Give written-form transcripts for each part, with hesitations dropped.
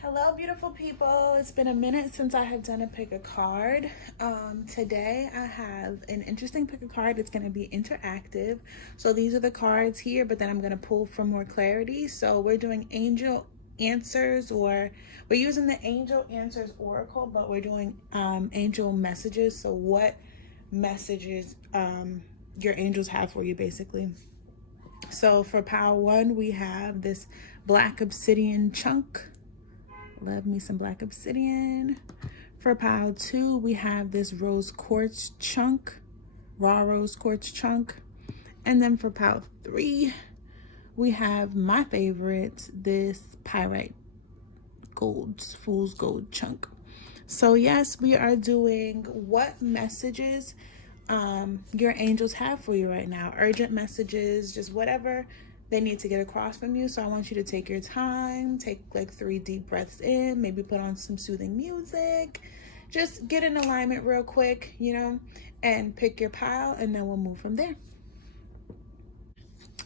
Hello, beautiful people. It's been a minute since I have done a pick a card. Today I have an interesting pick a card. It's going to be interactive. So these are the cards here, but then I'm going to pull for more clarity. So we're doing angel answers, or we're using the angel answers oracle, but we're doing angel messages. So what messages your angels have for you, basically. So for power one, we have this Black Obsidian chunk. Love me some Black Obsidian. For pile two, we have this rose quartz chunk, raw rose quartz chunk. And then for pile three, we have my favorite, this pyrite gold, fool's gold chunk. So yes, we are doing what messages your angels have for you right now. Urgent messages, just whatever they need to get across from you. So I want you to take your time, take like 3 deep breaths in, maybe put on some soothing music, just get in alignment real quick, and pick your pile, and then we'll move from there.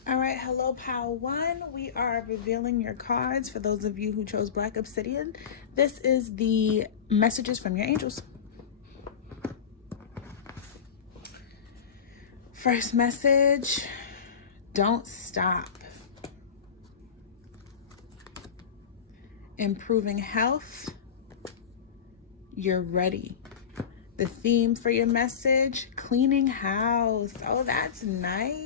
All right, hello, pile one. We are revealing your cards for those of you who chose Black Obsidian. This is the messages from your angels. First message, don't stop. Improving health, you're ready. The theme for your message, cleaning house. Oh, that's nice.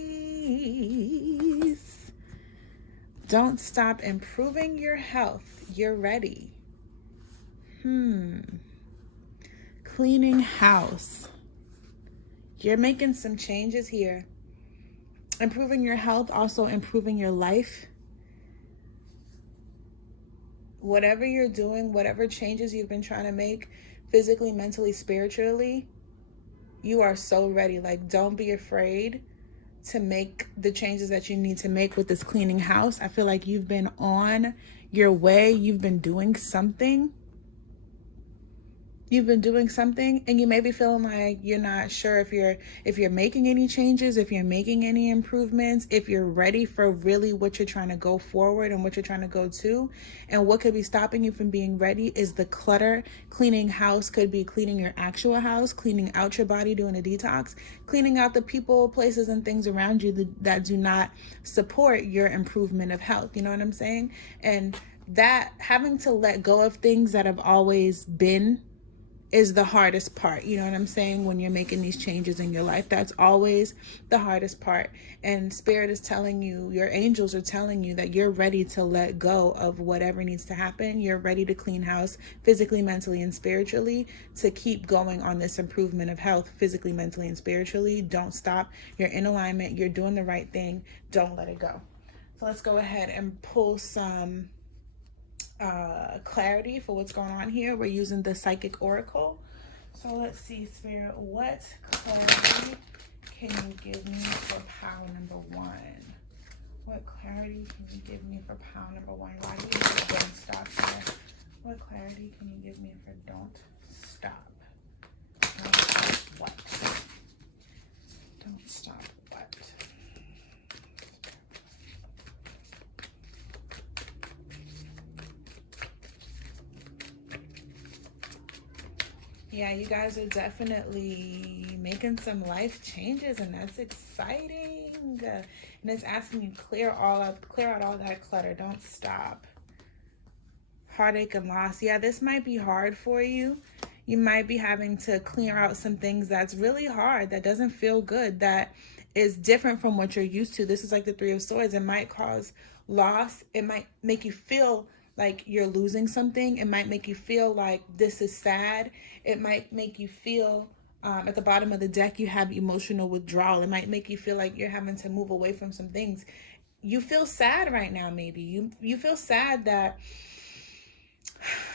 Don't stop improving your health, you're ready. Cleaning house. You're making some changes here. Improving your health, also improving your life. Whatever you're doing, whatever changes you've been trying to make physically, mentally, spiritually, you are so ready. Like, don't be afraid to make the changes that you need to make with this cleaning house. I feel like you've been on your way. You've been doing something. And you may be feeling like you're not sure if you're making any changes, if you're making any improvements, if you're ready for really what you're trying to go forward and what you're trying to go to. And what could be stopping you from being ready is the clutter. Cleaning house could be cleaning your actual house, cleaning out your body, doing a detox, cleaning out the people, places, and things around you that do not support your improvement of health. You know what I'm saying? And that having to let go of things that have always been is the hardest part. You know what I'm saying? When you're making these changes in your life, that's always the hardest part. And Spirit is telling you, your angels are telling you that you're ready to let go of whatever needs to happen. You're ready to clean house physically, mentally, and spiritually, to keep going on this improvement of health physically, mentally, and spiritually. Don't stop. You're in alignment. You're doing the right thing. Don't let it go. So let's go ahead and pull some clarity for what's going on here. We're using the psychic oracle. So let's see, Spirit, what clarity can you give me for power number one? What clarity can you give me for power number one? Why do you say don't stop here? What clarity can you give me for don't stop? Don't stop what? Don't stop what? Yeah, you guys are definitely making some life changes, and that's exciting. And it's asking you clear out all that clutter. Don't stop. Heartache and loss. Yeah, this might be hard for you. You might be having to clear out some things that's really hard, that doesn't feel good, that is different from what you're used to. This is like the Three of Swords. It might cause loss. It might make you feel like you're losing something. It might make you feel like this is sad. It might make you feel at the bottom of the deck you have emotional withdrawal. It might make you feel like you're having to move away from some things. You feel sad right now. Maybe you feel sad, that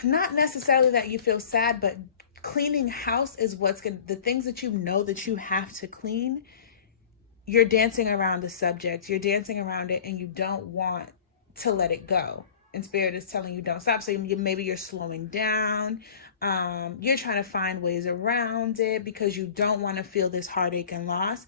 not necessarily that you feel sad, but cleaning house is what's good. The things that you know that you have to clean, you're dancing around the subject. You're dancing around it, and you don't want to let it go. And Spirit is telling you don't stop. So maybe you're slowing down. You're trying to find ways around it because you don't want to feel this heartache and loss.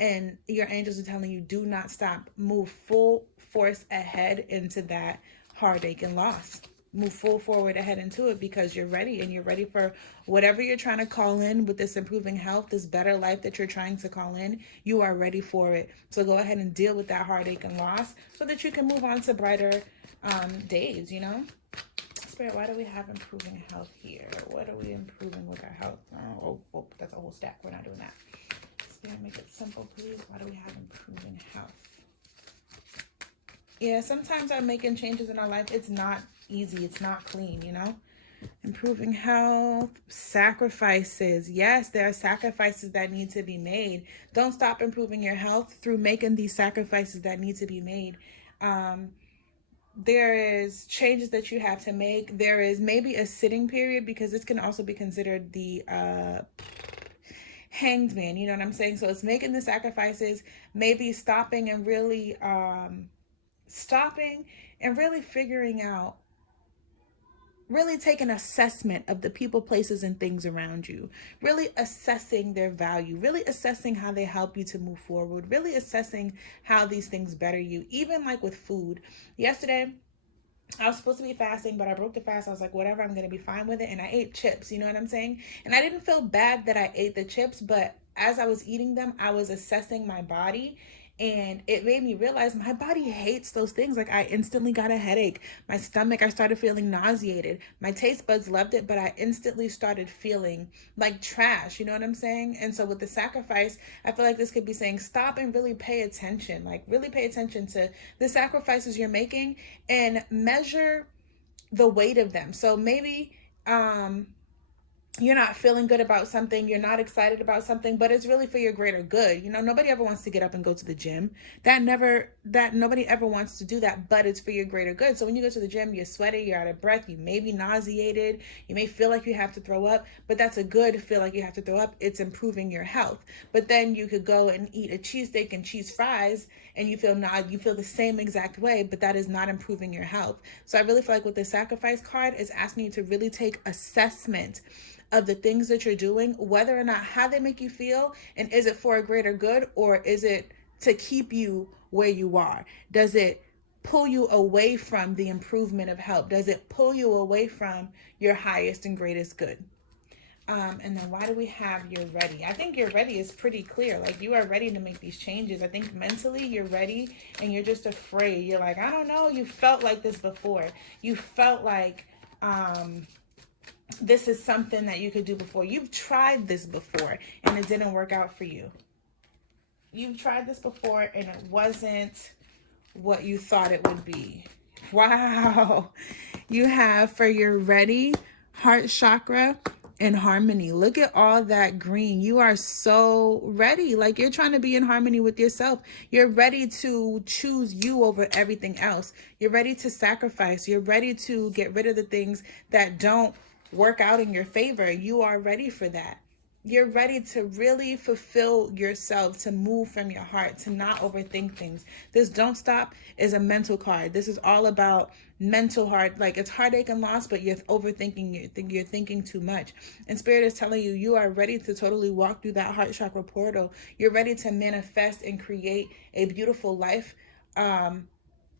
And your angels are telling you, do not stop. Move full force ahead into that heartache and loss. move full forward ahead into it because you're ready, and you're ready for whatever you're trying to call in with this improving health, this better life that you're trying to call in. You are ready for it. So go ahead and deal with that heartache and loss so that you can move on to brighter days, you know? Spirit, why do we have improving health here? What are we improving with our health? Oh, that's a whole stack. We're not doing that. Spirit, make it simple, please. Why do we have improving health? Yeah, sometimes I'm making changes in our life. It's not easy. It's not clean, you know? Improving health, sacrifices. Yes, there are sacrifices that need to be made. Don't stop improving your health through making these sacrifices that need to be made. There is changes that you have to make. There is maybe a sitting period, because this can also be considered the hanged man, you know what I'm saying? So it's making the sacrifices, maybe stopping and really figuring out, really take an assessment of the people, places, and things around you, really assessing their value, really assessing how they help you to move forward, really assessing how these things better you. Even like with food. Yesterday, I was supposed to be fasting, but I broke the fast. I was like, whatever, I'm going to be fine with it. And I ate chips, you know what I'm saying? And I didn't feel bad that I ate the chips, but as I was eating them, I was assessing my body. And it made me realize my body hates those things. Like, I instantly got a headache. My stomach, I started feeling nauseated. My taste buds loved it, but I instantly started feeling like trash. You know what I'm saying? And so with the sacrifice, I feel like this could be saying, stop and really pay attention. Like, really pay attention to the sacrifices you're making and measure the weight of them. So maybe, you're not feeling good about something, you're not excited about something, but it's really for your greater good. You know, nobody ever wants to get up and go to the gym. Nobody ever wants to do that, but it's for your greater good. So when you go to the gym, you're sweaty, you're out of breath, you may be nauseated, you may feel like you have to throw up, but that's a good feel like you have to throw up. It's improving your health. But then you could go and eat a cheesesteak and cheese fries and you feel the same exact way, but that is not improving your health. So I really feel like with the sacrifice card is asking you to really take assessment of the things that you're doing, whether or not how they make you feel, and is it for a greater good, or is it to keep you where you are? Does it pull you away from the improvement of health? Does it pull you away from your highest and greatest good? And then why do we have you're ready? I think you're ready is pretty clear. Like, you are ready to make these changes. I think mentally you're ready and you're just afraid. You're like, I don't know. You felt like this before. You felt like, this is something that you could do before. You've tried this before and it didn't work out for you. You've tried this before and it wasn't what you thought it would be. Wow. You have for your ready, heart chakra and harmony. Look at all that green. You are so ready. Like, you're trying to be in harmony with yourself. You're ready to choose you over everything else. You're ready to sacrifice. You're ready to get rid of the things that don't work out in your favor. You are ready for that. You're ready to really fulfill yourself, to move from your heart, to not overthink things. This don't stop is a mental card. This is all about mental heart. Like, it's heartache and loss, but you're overthinking. You're thinking too much. And Spirit is telling you, you are ready to totally walk through that heart chakra portal. You're ready to manifest and create a beautiful life,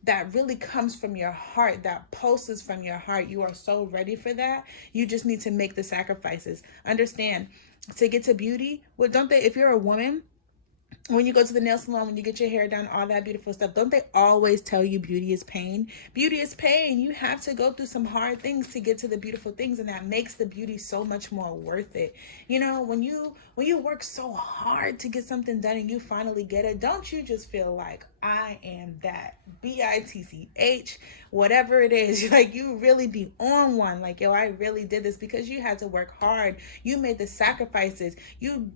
that really comes from your heart, that pulses from your heart. You are so ready for that. You just need to make the sacrifices. Understand, to get to beauty, if you're a woman, when you go to the nail salon, when you get your hair done, all that beautiful stuff, don't they always tell you beauty is pain? Beauty is pain. You have to go through some hard things to get to the beautiful things, and that makes the beauty so much more worth it. You know, when you work so hard to get something done and you finally get it, don't you just feel like, I am that BITCH, whatever it is, like, you really be on one, like, yo, I really did this, because you had to work hard. You made the sacrifices. You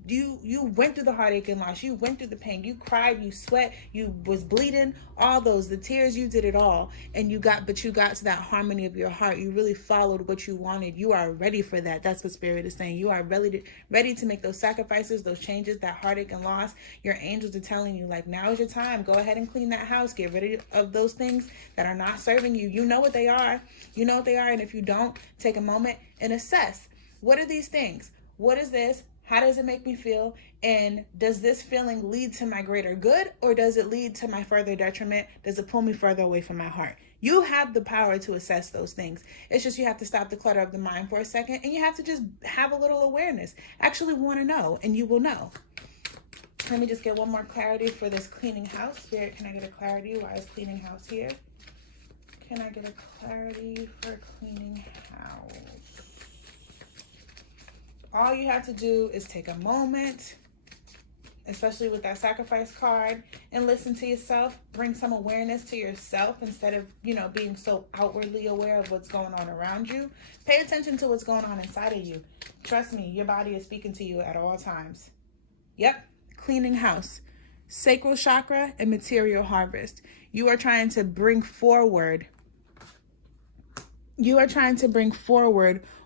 went through the heartache and loss. You went through the pain. You cried, you sweat, you was bleeding, all those, the tears, you did it all. And you got to that harmony of your heart. You really followed what you wanted. You are ready for that. That's what Spirit is saying. You are ready to make those sacrifices, those changes, that heartache and loss. Your angels are telling you, like, now is your time. Go ahead and clean that house. Get rid of those things that are not serving you. You know what they are. You know what they are. And if you don't, take a moment and assess. What are these things? What is this? How does it make me feel? And does this feeling lead to my greater good, or does it lead to my further detriment? Does it pull me further away from my heart? You have the power to assess those things. It's just you have to stop the clutter of the mind for a second, and you have to just have a little awareness. Actually want to know, and you will know. Let me just get one more clarity for this cleaning house. Spirit, can I get a clarity? Why is cleaning house here? Can I get a clarity for cleaning house? All you have to do is take a moment, especially with that sacrifice card, and listen to yourself. Bring some awareness to yourself instead of, being so outwardly aware of what's going on around you. Pay attention to what's going on inside of you. Trust me, your body is speaking to you at all times. Yep. Cleaning house, sacral chakra, and material harvest. You are trying to bring forward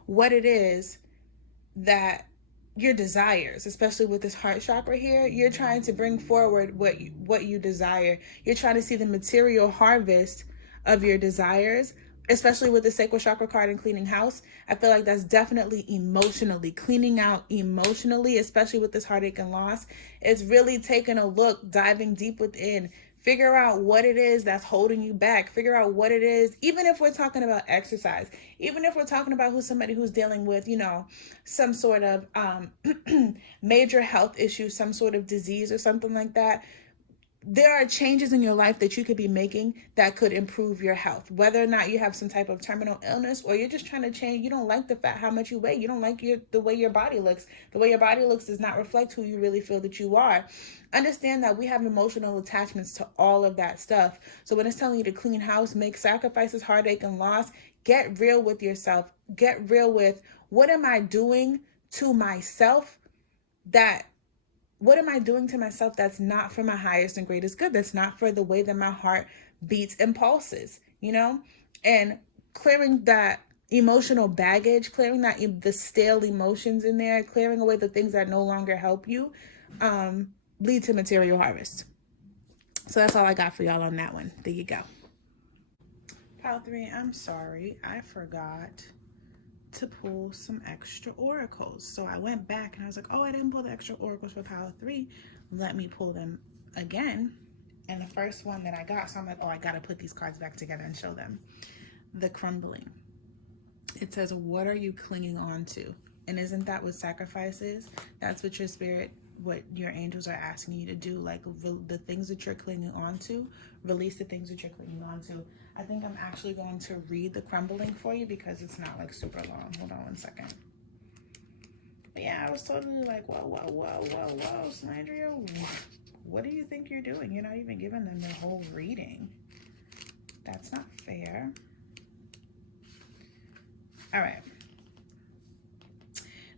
what it is that your desires, especially with this heart chakra here. You're trying to bring forward what you desire. You're trying to see the material harvest of your desires, especially with the sacral chakra card and cleaning house. I feel like that's definitely emotionally, cleaning out emotionally, especially with this heartache and loss. It's really taking a look, diving deep within. Figure out what it is that's holding you back. Figure out what it is, even if we're talking about exercise, even if we're talking about somebody who's dealing with, some sort of major health issue, some sort of disease or something like that. There are changes in your life that you could be making that could improve your health, whether or not you have some type of terminal illness, or you're just trying to change. You don't like the fact how much you weigh. You don't like the way your body looks. The way your body looks does not reflect who you really feel that you are. Understand that we have emotional attachments to all of that stuff. So when it's telling you to clean house, make sacrifices, heartache, and loss, get real with yourself. Get real with, what am I doing to myself that's not for my highest and greatest good? That's not for the way that my heart beats and pulses, and clearing that emotional baggage, clearing the stale emotions in there, clearing away the things that no longer help you, lead to material harvest. So that's all I got for y'all on that one. There you go. Pile 3, I'm sorry, I forgot to pull some extra oracles. So I went back and I was like, oh, I didn't pull the extra oracles for pile 3. Let me pull them again. And the first one that I got, so I'm like, oh, I gotta put these cards back together and show them. The crumbling. It says, what are you clinging on to? And isn't that what sacrifice is? That's what your spirit, what your angels are asking you to do. Like, the things that you're clinging on to, release the things that you're clinging on to. I think I'm actually going to read the crumbling for you because it's not like super long. Hold on one second. But yeah, I was totally like, whoa, Slandria, what do you think you're doing? You're not even giving them the whole reading. That's not fair. All right.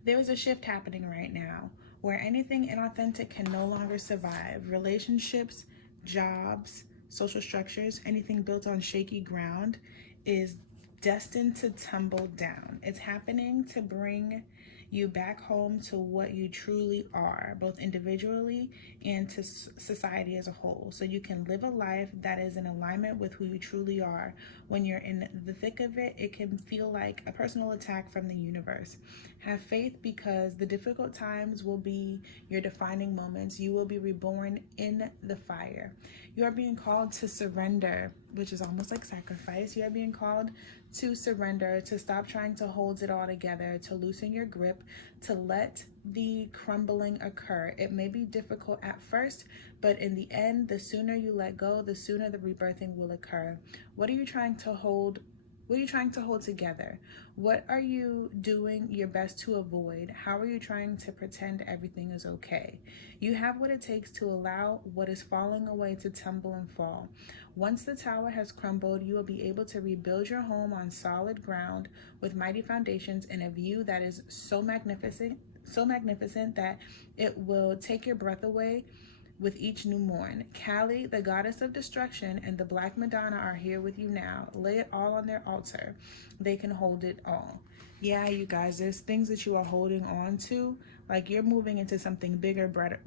There is a shift happening right now where anything inauthentic can no longer survive. Relationships, jobs, social structures, anything built on shaky ground is destined to tumble down. It's happening to bring you back home to what you truly are, both individually and to society as a whole, so you can live a life that is in alignment with who you truly are. When you're in the thick of it, it can feel like a personal attack from the universe. Have faith, because the difficult times will be your defining moments. You will be reborn in the fire. You are being called to surrender, which is almost like sacrifice. You are being called to surrender, to stop trying to hold it all together, to loosen your grip, to let the crumbling occur. It may be difficult at first, but in the end, the sooner you let go, the sooner the rebirthing will occur. What are you trying to hold? What are you trying to hold together? What are you doing your best to avoid? How are you trying to pretend everything is okay? You have what it takes to allow what is falling away to tumble and fall. Once the tower has crumbled, you will be able to rebuild your home on solid ground with mighty foundations and a view that is so magnificent that it will take your breath away with each new morn. Kali, the goddess of destruction, and the Black Madonna are here with you now. Lay it all on their altar. They can hold it all. Yeah, you guys, there's things that you are holding on to. Like, you're moving into something bigger, better,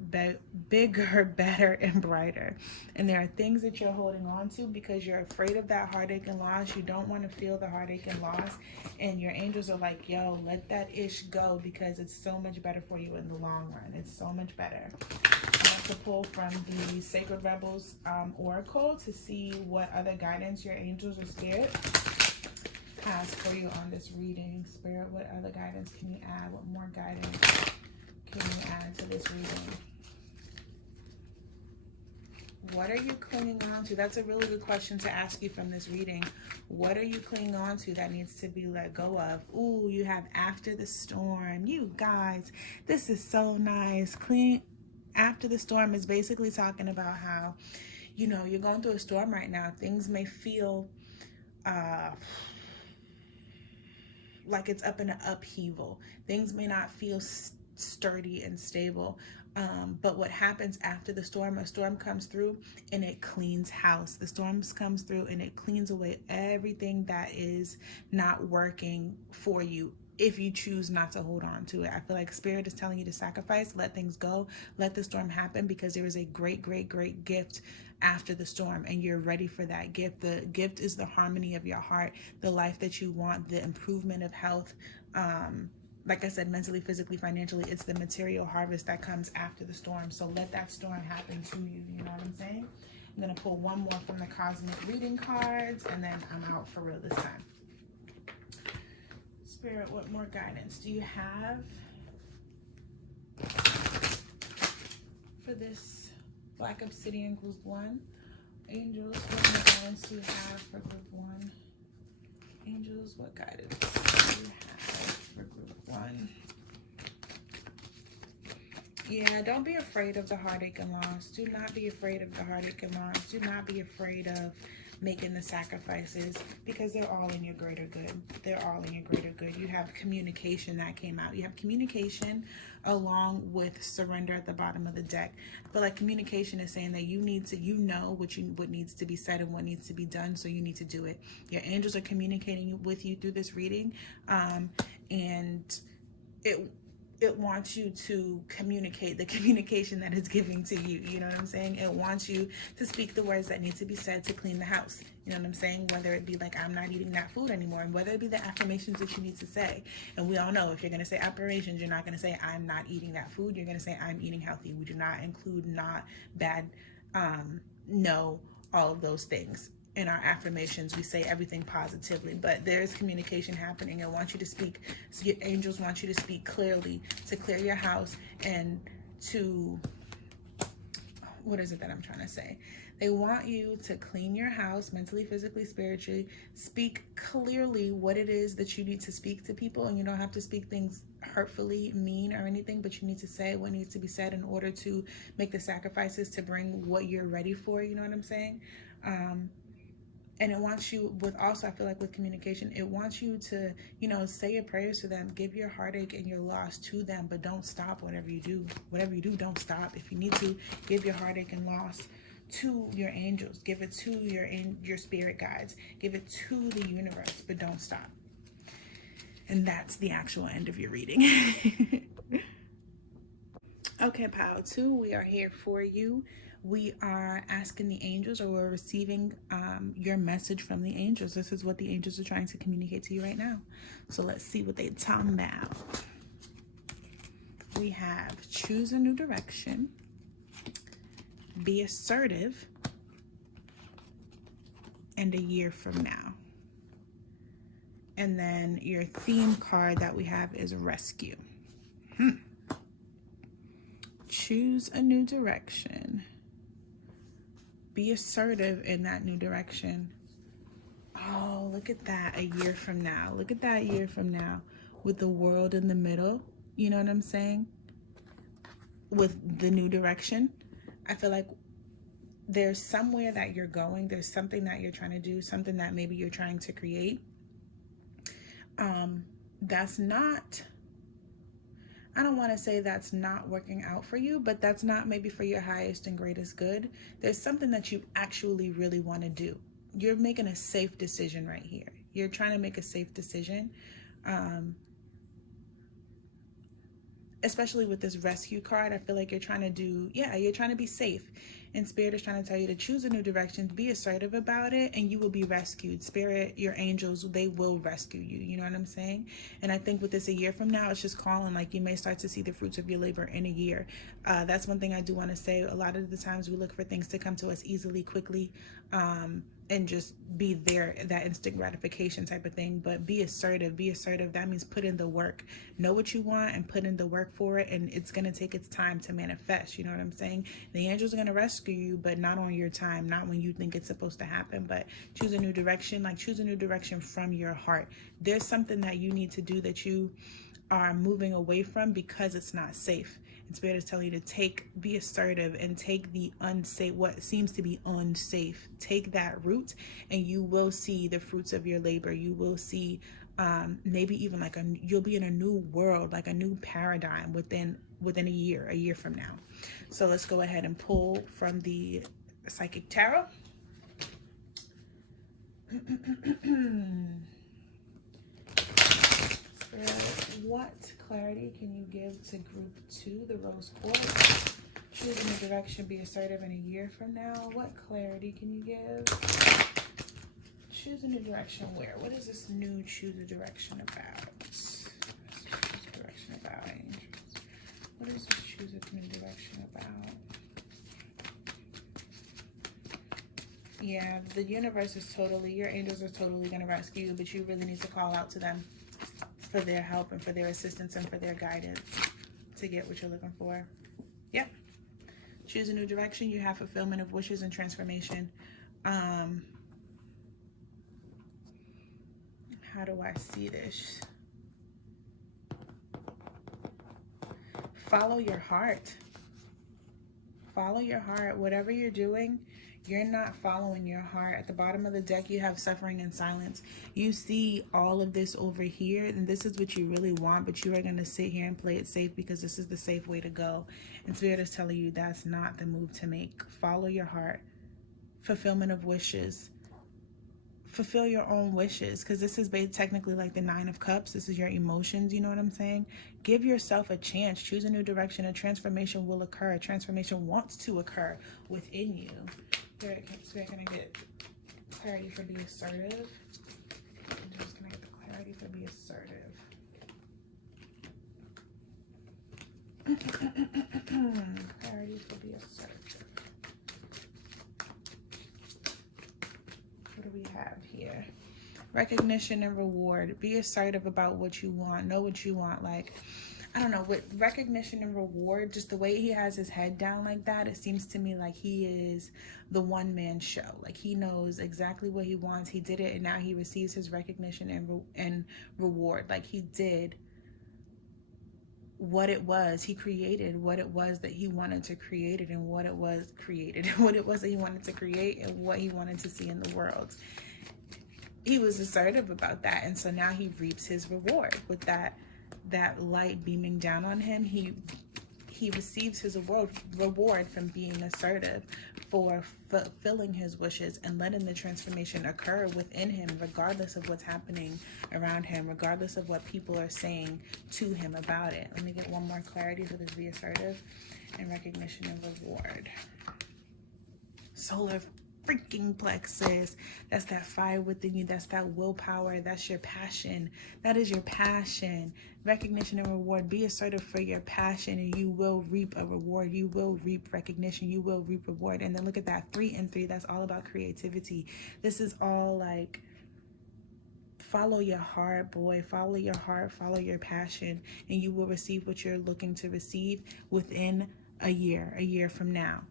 and brighter. And there are things that you're holding on to because you're afraid of that heartache and loss. You don't want to feel the heartache and loss. And your angels are like, yo, let that ish go, because it's so much better for you in the long run. It's so much better. to pull from the Sacred Rebels Oracle to see what other guidance your angels or spirit has for you on this reading. Spirit, what other guidance can you add? What more guidance can you add to this reading? What are you clinging on to? That's a really good question to ask you from this reading. What are you clinging on to that needs to be let go of? Ooh, you have after the storm. You guys, this is so nice. After the storm is basically talking about how, you know, you're going through a storm right now. Things may feel like it's up in an upheaval. Things may not feel sturdy and stable. But what happens after the storm, a storm comes through and it cleans house. The storm comes through and it cleans away everything that is not working for you if you choose not to hold on to it. I feel like Spirit is telling you to sacrifice, let things go, let the storm happen, because there is a great, great, great gift after the storm, and you're ready for that gift. The gift is the harmony of your heart, the life that you want, the improvement of health, like I said, mentally, physically, financially. It's the material harvest that comes after the storm. So let that storm happen to you. You know what I'm saying? I'm going to pull one more from the Cosmic Reading cards, and then I'm out for real this time. Spirit, what more guidance do you have for this Black Obsidian Group 1? Angels, what more guidance do you have for Group 1? Angels, what guidance do you have for Group 1? Yeah, don't be afraid of the heartache and loss. Do not be afraid of the heartache and loss. Do not be afraid of making the sacrifices, because they're all in your greater good. They're all in your greater good. You have communication that came out. You have communication along with surrender at the bottom of the deck. I feel like communication is saying that you need to, you know what needs to be said and what needs to be done, so you need to do it. Your angels are communicating with you through this reading, and it wants you to communicate the communication that it's giving to you. You know what I'm saying? It wants you to speak the words that need to be said to clean the house. You know what I'm saying? Whether it be like, I'm not eating that food anymore, and whether it be the affirmations that you need to say. And we all know, if you're going to say affirmations, you're not going to say, I'm not eating that food. You're going to say, I'm eating healthy. We do not include not, bad, no, all of those things. In our affirmations, we say everything positively, but there's communication happening. I want you to speak. So your angels want you to speak clearly, to clear your house, and to, what is it that I'm trying to say? They want you to clean your house mentally, physically, spiritually. Speak clearly what it is that you need to speak to people, and you don't have to speak things hurtfully, mean, or anything, but you need to say what needs to be said in order to make the sacrifices to bring what you're ready for. You know what I'm saying? And it wants you, with also, I feel like with communication, it wants you to, you know, say your prayers to them, give your heartache and your loss to them, but don't stop whatever you do. Whatever you do, don't stop. If you need to, give your heartache and loss to your angels. Give it to your spirit guides. Give it to the universe, but don't stop. And that's the actual end of your reading. Okay, pile 2, we are here for you. We are asking the angels, or we're receiving your message from the angels. This is what the angels are trying to communicate to you right now. So let's see what they're talking about. We have choose a new direction, be assertive, and a year from now. And then your theme card that we have is rescue. Choose a new direction. Be assertive in that new direction. Oh, look at that, a year from now. Look at that year from now with the world in the middle. You know what I'm saying? With the new direction. I feel like there's somewhere that you're going. There's something that you're trying to do, something that maybe you're trying to create. That's not, I don't want to say that's not working out for you, but that's not maybe for your highest and greatest good. There's something that you actually really want to do. You're making a safe decision right here. You're trying to make a safe decision. especially with this rescue card, I feel like you're trying to do, yeah, you're trying to be safe. And Spirit is trying to tell you to choose a new direction, be assertive about it, and you will be rescued. Spirit, your angels, they will rescue you. You know what I'm saying? And I think with this a year from now, it's just calling, like you may start to see the fruits of your labor in a year. That's one thing I do want to say. A lot of the times we look for things to come to us easily, quickly, and just be there, that instant gratification type of thing. But be assertive. That means put in the work. Know what you want and put in the work for it, and it's going to take its time to manifest. You know what I'm saying? The angels are going to rescue you, but not on your time, not when you think it's supposed to happen. But choose a new direction. Like, choose a new direction from your heart. There's something that you need to do that you are moving away from because it's not safe. And Spirit is telling you to be assertive and take the unsafe, what seems to be unsafe. Take that route, and you will see the fruits of your labor. You will see maybe even like you'll be in a new world, like a new paradigm within a year from now. So let's go ahead and pull from the Psychic Tarot. What clarity can you give to group 2, the Rose Quartz? Choose a new direction, be assertive in a year from now. What clarity can you give? Choose a new direction where? What is this new choose a direction about? Choose a direction about, angels. What is this choose a new direction about? Yeah, the universe is totally, your angels are totally going to rescue you, but you really need to call out to them for their help and for their assistance and for their guidance to get what you're looking for. Yep. Choose a new direction. You have fulfillment of wishes and transformation. How do I see this? Follow your heart. Follow your heart. Whatever you're doing, you're not following your heart. At the bottom of the deck, you have suffering and silence. You see all of this over here, and this is what you really want, but you are going to sit here and play it safe because this is the safe way to go. And Spirit is telling you that's not the move to make. Follow your heart. Fulfillment of wishes. Fulfill your own wishes, because this is technically like the 9 of Cups. This is your emotions, you know what I'm saying? Give yourself a chance. Choose a new direction. A transformation will occur. A transformation wants to occur within you. Spirit, can I get clarity for be assertive? I'm just going to get the clarity for be assertive. Clarity for be assertive. What do we have here? Recognition and reward. Be assertive about what you want. Know what you want. Like, I don't know, with recognition and reward, just the way he has his head down like that, it seems to me like he is the one-man show. Like, he knows exactly what he wants. He did it, and now he receives his recognition and reward. Like, he did what it was. He created what it was that he wanted to create it, and what it was created, what it was that he wanted to create, and what he wanted to see in the world. He was assertive about that, and so now he reaps his reward with that light beaming down on him. He receives his reward from being assertive, for fulfilling his wishes and letting the transformation occur within him, regardless of what's happening around him, regardless of what people are saying to him about it. Let me get one more clarity for this be assertive and recognition and reward. Solar freaking plexus. That's that fire within you. That's that willpower. That's your passion. That is your passion. Recognition and reward. Be assertive for your passion, and you will reap a reward. You will reap recognition. You will reap reward. And then look at that 3 and 3. That's all about creativity. This is all like, follow your heart, boy. Follow your heart. Follow your passion, and you will receive what you're looking to receive within a year from now.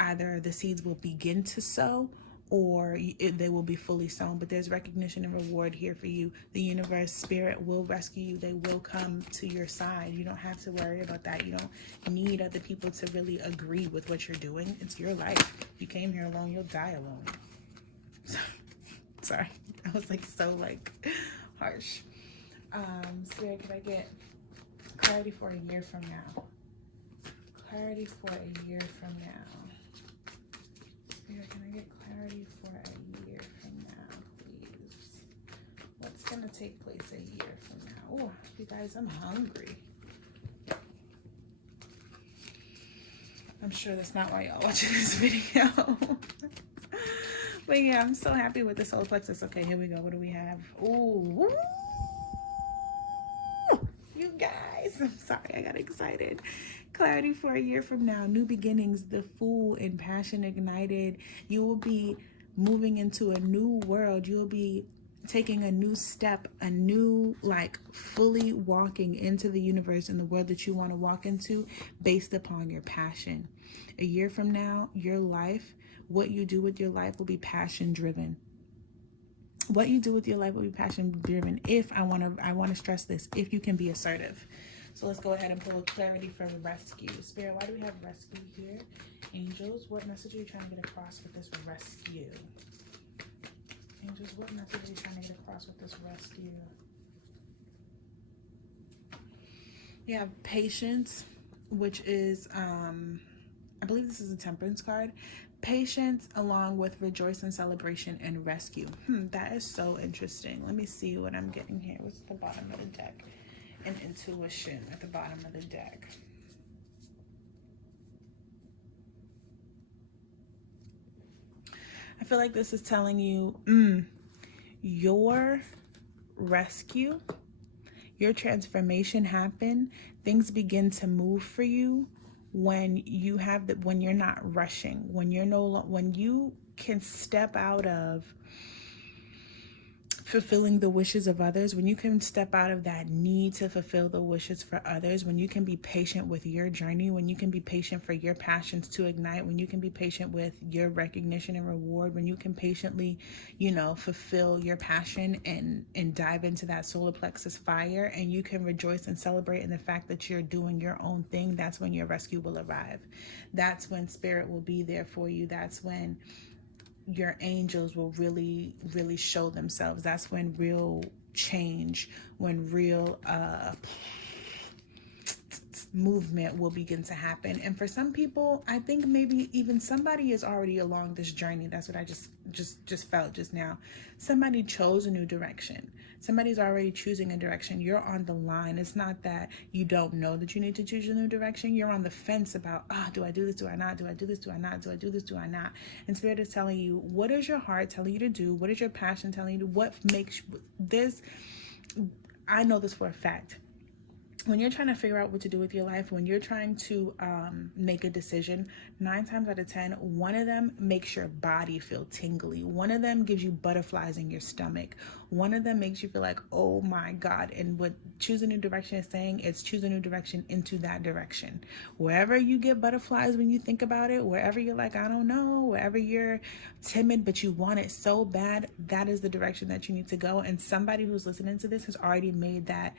Either the seeds will begin to sow, or they will be fully sown. But there's recognition and reward here for you. The universe, spirit will rescue you. They will come to your side. You don't have to worry about that. You don't need other people to really agree with what you're doing. It's your life. You came here alone, you'll die alone. Sorry, I was like so like harsh. Spirit, can I get clarity for a year from now? Clarity for a year from now. Spirit, can I get clarity for a year from now, please? What's going to take place a year from now? Oh, you guys, I'm hungry. I'm sure that's not why y'all watching this video. But yeah, I'm so happy with the solar plexus. Okay, here we go. What do we have? Ooh, you guys. I'm sorry, I got excited. Clarity for a year from now. New beginnings. The Fool and passion ignited. You will be moving into a new world. You'll be taking a new step, a new, like, fully walking into the universe and the world that you want to walk into based upon your passion. A year from now, your life, what you do with your life will be passion driven. What you do with your life will be passion driven. If I want to stress this, if you can be assertive. So let's go ahead and pull clarity for rescue. Spirit, why do we have rescue here? Angels, what message are you trying to get across with this rescue? Angels, what message are you trying to get across with this rescue? You have patience, which is, I believe this is a temperance card. Patience along with rejoice and celebration and rescue. That is so interesting. Let me see what I'm getting here. What's at the bottom of the deck? And intuition at the bottom of the deck. I feel like this is telling you your rescue, your transformation happen. Things begin to move for you when you have when you're not rushing, when you can step out of fulfilling the wishes of others, when you can step out of that need to fulfill the wishes for others, when you can be patient with your journey, when you can be patient for your passions to ignite, when you can be patient with your recognition and reward, when you can patiently, fulfill your passion and dive into that solar plexus fire, and you can rejoice and celebrate in the fact that you're doing your own thing, that's when your rescue will arrive. That's when spirit will be there for you. That's when your angels will really, really show themselves. That's when real change, when real movement will begin to happen. And for some people, I think maybe even somebody is already along this journey. That's what I just felt just now. Somebody chose a new direction. Somebody's already choosing a direction. You're on the line. It's not that you don't know that you need to choose a new direction. You're on the fence about, do I do this? Do I not? Do I do this? Do I not? Do I do this? Do I not? And Spirit is telling you, what is your heart telling you to do? What is your passion telling you to do? What makes this? I know this for a fact. When you're trying to figure out what to do with your life, when you're trying to make a decision, 9 times out of 10, one of them makes your body feel tingly. One of them gives you butterflies in your stomach. One of them makes you feel like, oh my God. And what choose a new direction is saying, it's choose a new direction into that direction. Wherever you get butterflies when you think about it, wherever you're like, I don't know, wherever you're timid, but you want it so bad, that is the direction that you need to go. And somebody who's listening to this has already made that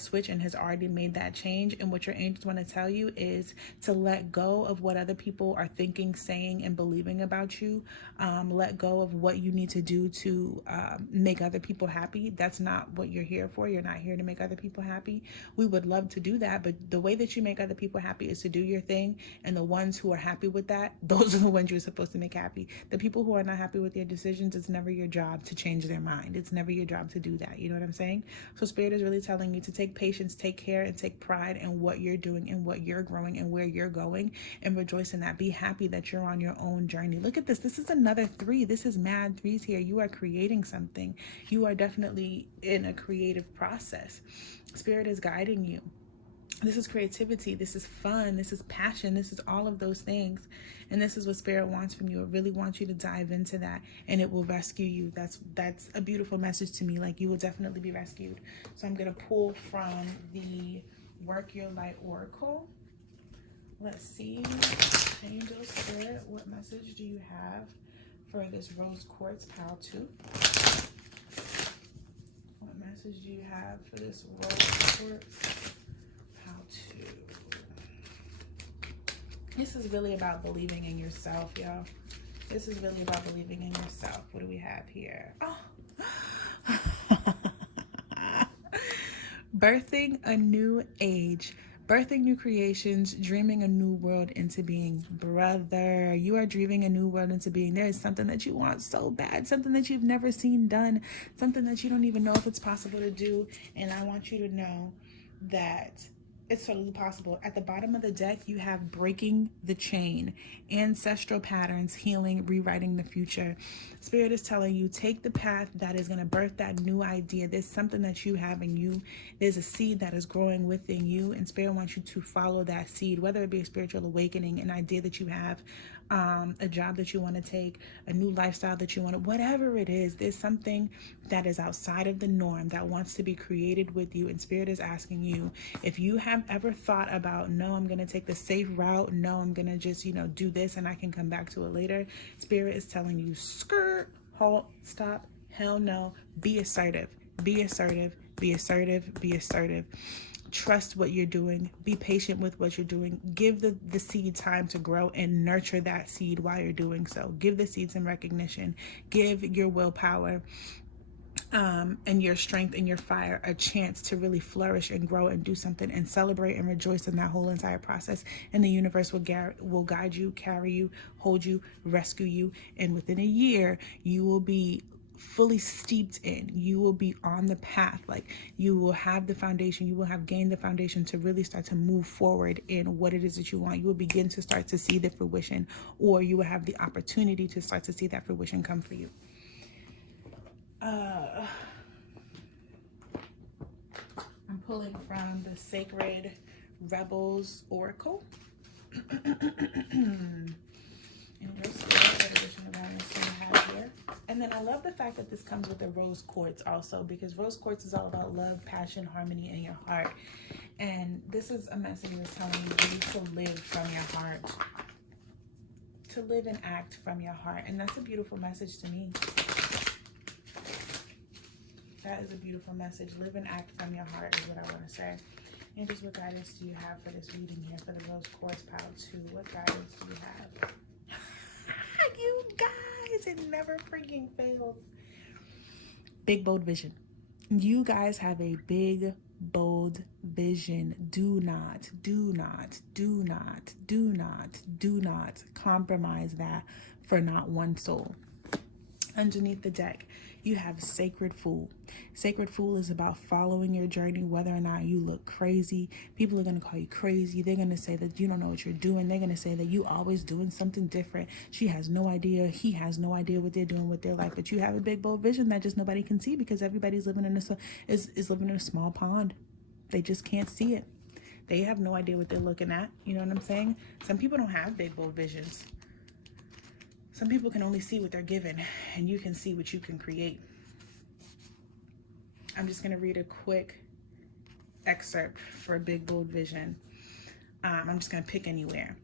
switch and has already made that change. And what your angels want to tell you is to let go of what other people are thinking, saying, and believing about you. Let go of what you need to do to make other people happy. That's not what you're here for. You're not here to make other people happy. We would love to do that, but the way that you make other people happy is to do your thing. And the ones who are happy with that, those are the ones you're supposed to make happy. The people who are not happy with their decisions, it's never your job to change their mind. It's never your job to do that. You know what I'm saying? So Spirit is really telling you to take patience, take care, and take pride in what you're doing and what you're growing and where you're going, and rejoice in that. Be happy that you're on your own journey. Look at this. This is another 3. This is mad 3s here. You are creating something. You are definitely in a creative process. Spirit is guiding you. This is creativity. This is fun. This is passion. This is all of those things. And this is what Spirit wants from you. It really wants you to dive into that, and it will rescue you. That's a beautiful message to me. Like, you will definitely be rescued. So I'm going to pull from the Work Your Light Oracle. Let's see. Angel Spirit, what message do you have for this Rose Quartz Pal 2? What message do you have for this Rose Quartz Pal 2? This is really about believing in yourself, y'all. This is really about believing in yourself. What do we have here? Birthing a new age. Birthing new creations, dreaming a new world into being. Brother, you are dreaming a new world into being. There is something that you want so bad, something that you've never seen done, something that you don't even know if it's possible to do. And I want you to know that It's totally possible. At the bottom of the deck, you have breaking the chain, ancestral patterns, healing, rewriting the future. Spirit is telling you, take the path that is going to birth that new idea. There's something that you have in you. There's a seed that is growing within you, and Spirit wants you to follow that seed, whether it be a spiritual awakening, an idea that you have, a job that you want to take, a new lifestyle that you want to, whatever it is, there's something that is outside of the norm that wants to be created with you. And Spirit is asking you, if you have ever thought about, no, I'm going to take the safe route, no, I'm going to just, do this and I can come back to it later. Spirit is telling you, skirt, halt, stop, hell no, be assertive, be assertive, be assertive, be assertive. Trust what you're doing. Be patient with what you're doing. Give the seed time to grow and nurture that seed while you're doing so. Give the seed some recognition. Give your willpower and your strength and your fire a chance to really flourish and grow and do something, and celebrate and rejoice in that whole entire process. And the universe will guide you, carry you, hold you, rescue you. And within a year, you will be fully steeped in, you will be on the path, like you will have the foundation, you will have gained the foundation to really start to move forward in what it is that you want. You will begin to start to see the fruition, or you will have the opportunity to start to see that fruition come for you. I'm pulling from the Sacred Rebels Oracle. And then I love the fact that this comes with a rose quartz also, because rose quartz is all about love, passion, harmony in your heart. And this is a message that's telling you to live from your heart, to live and act from your heart. And that's a beautiful message to me. That is a beautiful message. Live and act from your heart is what I want to say. And just what guidance do you have for this reading here for the Rose Quartz Pile 2? What guidance do you have? You guys, it never freaking fails. Big, bold vision. You guys have a big, bold vision. Do not compromise that for not one soul. Underneath the deck, you have Sacred Fool. Sacred Fool is about following your journey, whether or not you look crazy. People are going to call you crazy. They're going to say that you don't know what you're doing. They're going to say that you always doing something different. She has no idea. He has no idea what they're doing with their life. But you have a big, bold vision that just nobody can see, because everybody's living in is living in a small pond. They just can't see it. They have no idea what they're looking at. You know what I'm saying? Some people don't have big, bold visions. Some people can only see what they're given, and you can see what you can create. I'm just going to read a quick excerpt for a big, bold vision. I'm just going to pick anywhere.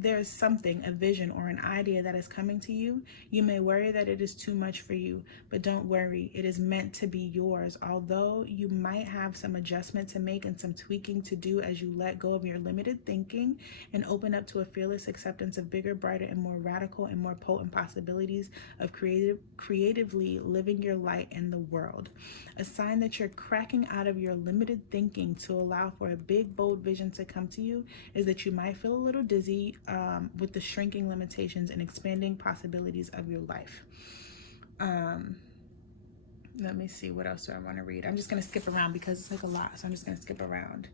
There's something, a vision or an idea that is coming to you. You may worry that it is too much for you, but don't worry. It is meant to be yours. Although you might have some adjustment to make and some tweaking to do as you let go of your limited thinking and open up to a fearless acceptance of bigger, brighter, and more radical and more potent possibilities of creatively living your light in the world. A sign that you're cracking out of your limited thinking to allow for a big, bold vision to come to you is that you might feel a little dizzy with the shrinking limitations and expanding possibilities of your life. Let me see, what else do I want to read? I'm just going to skip around because it's like a lot, so I'm just going to skip around.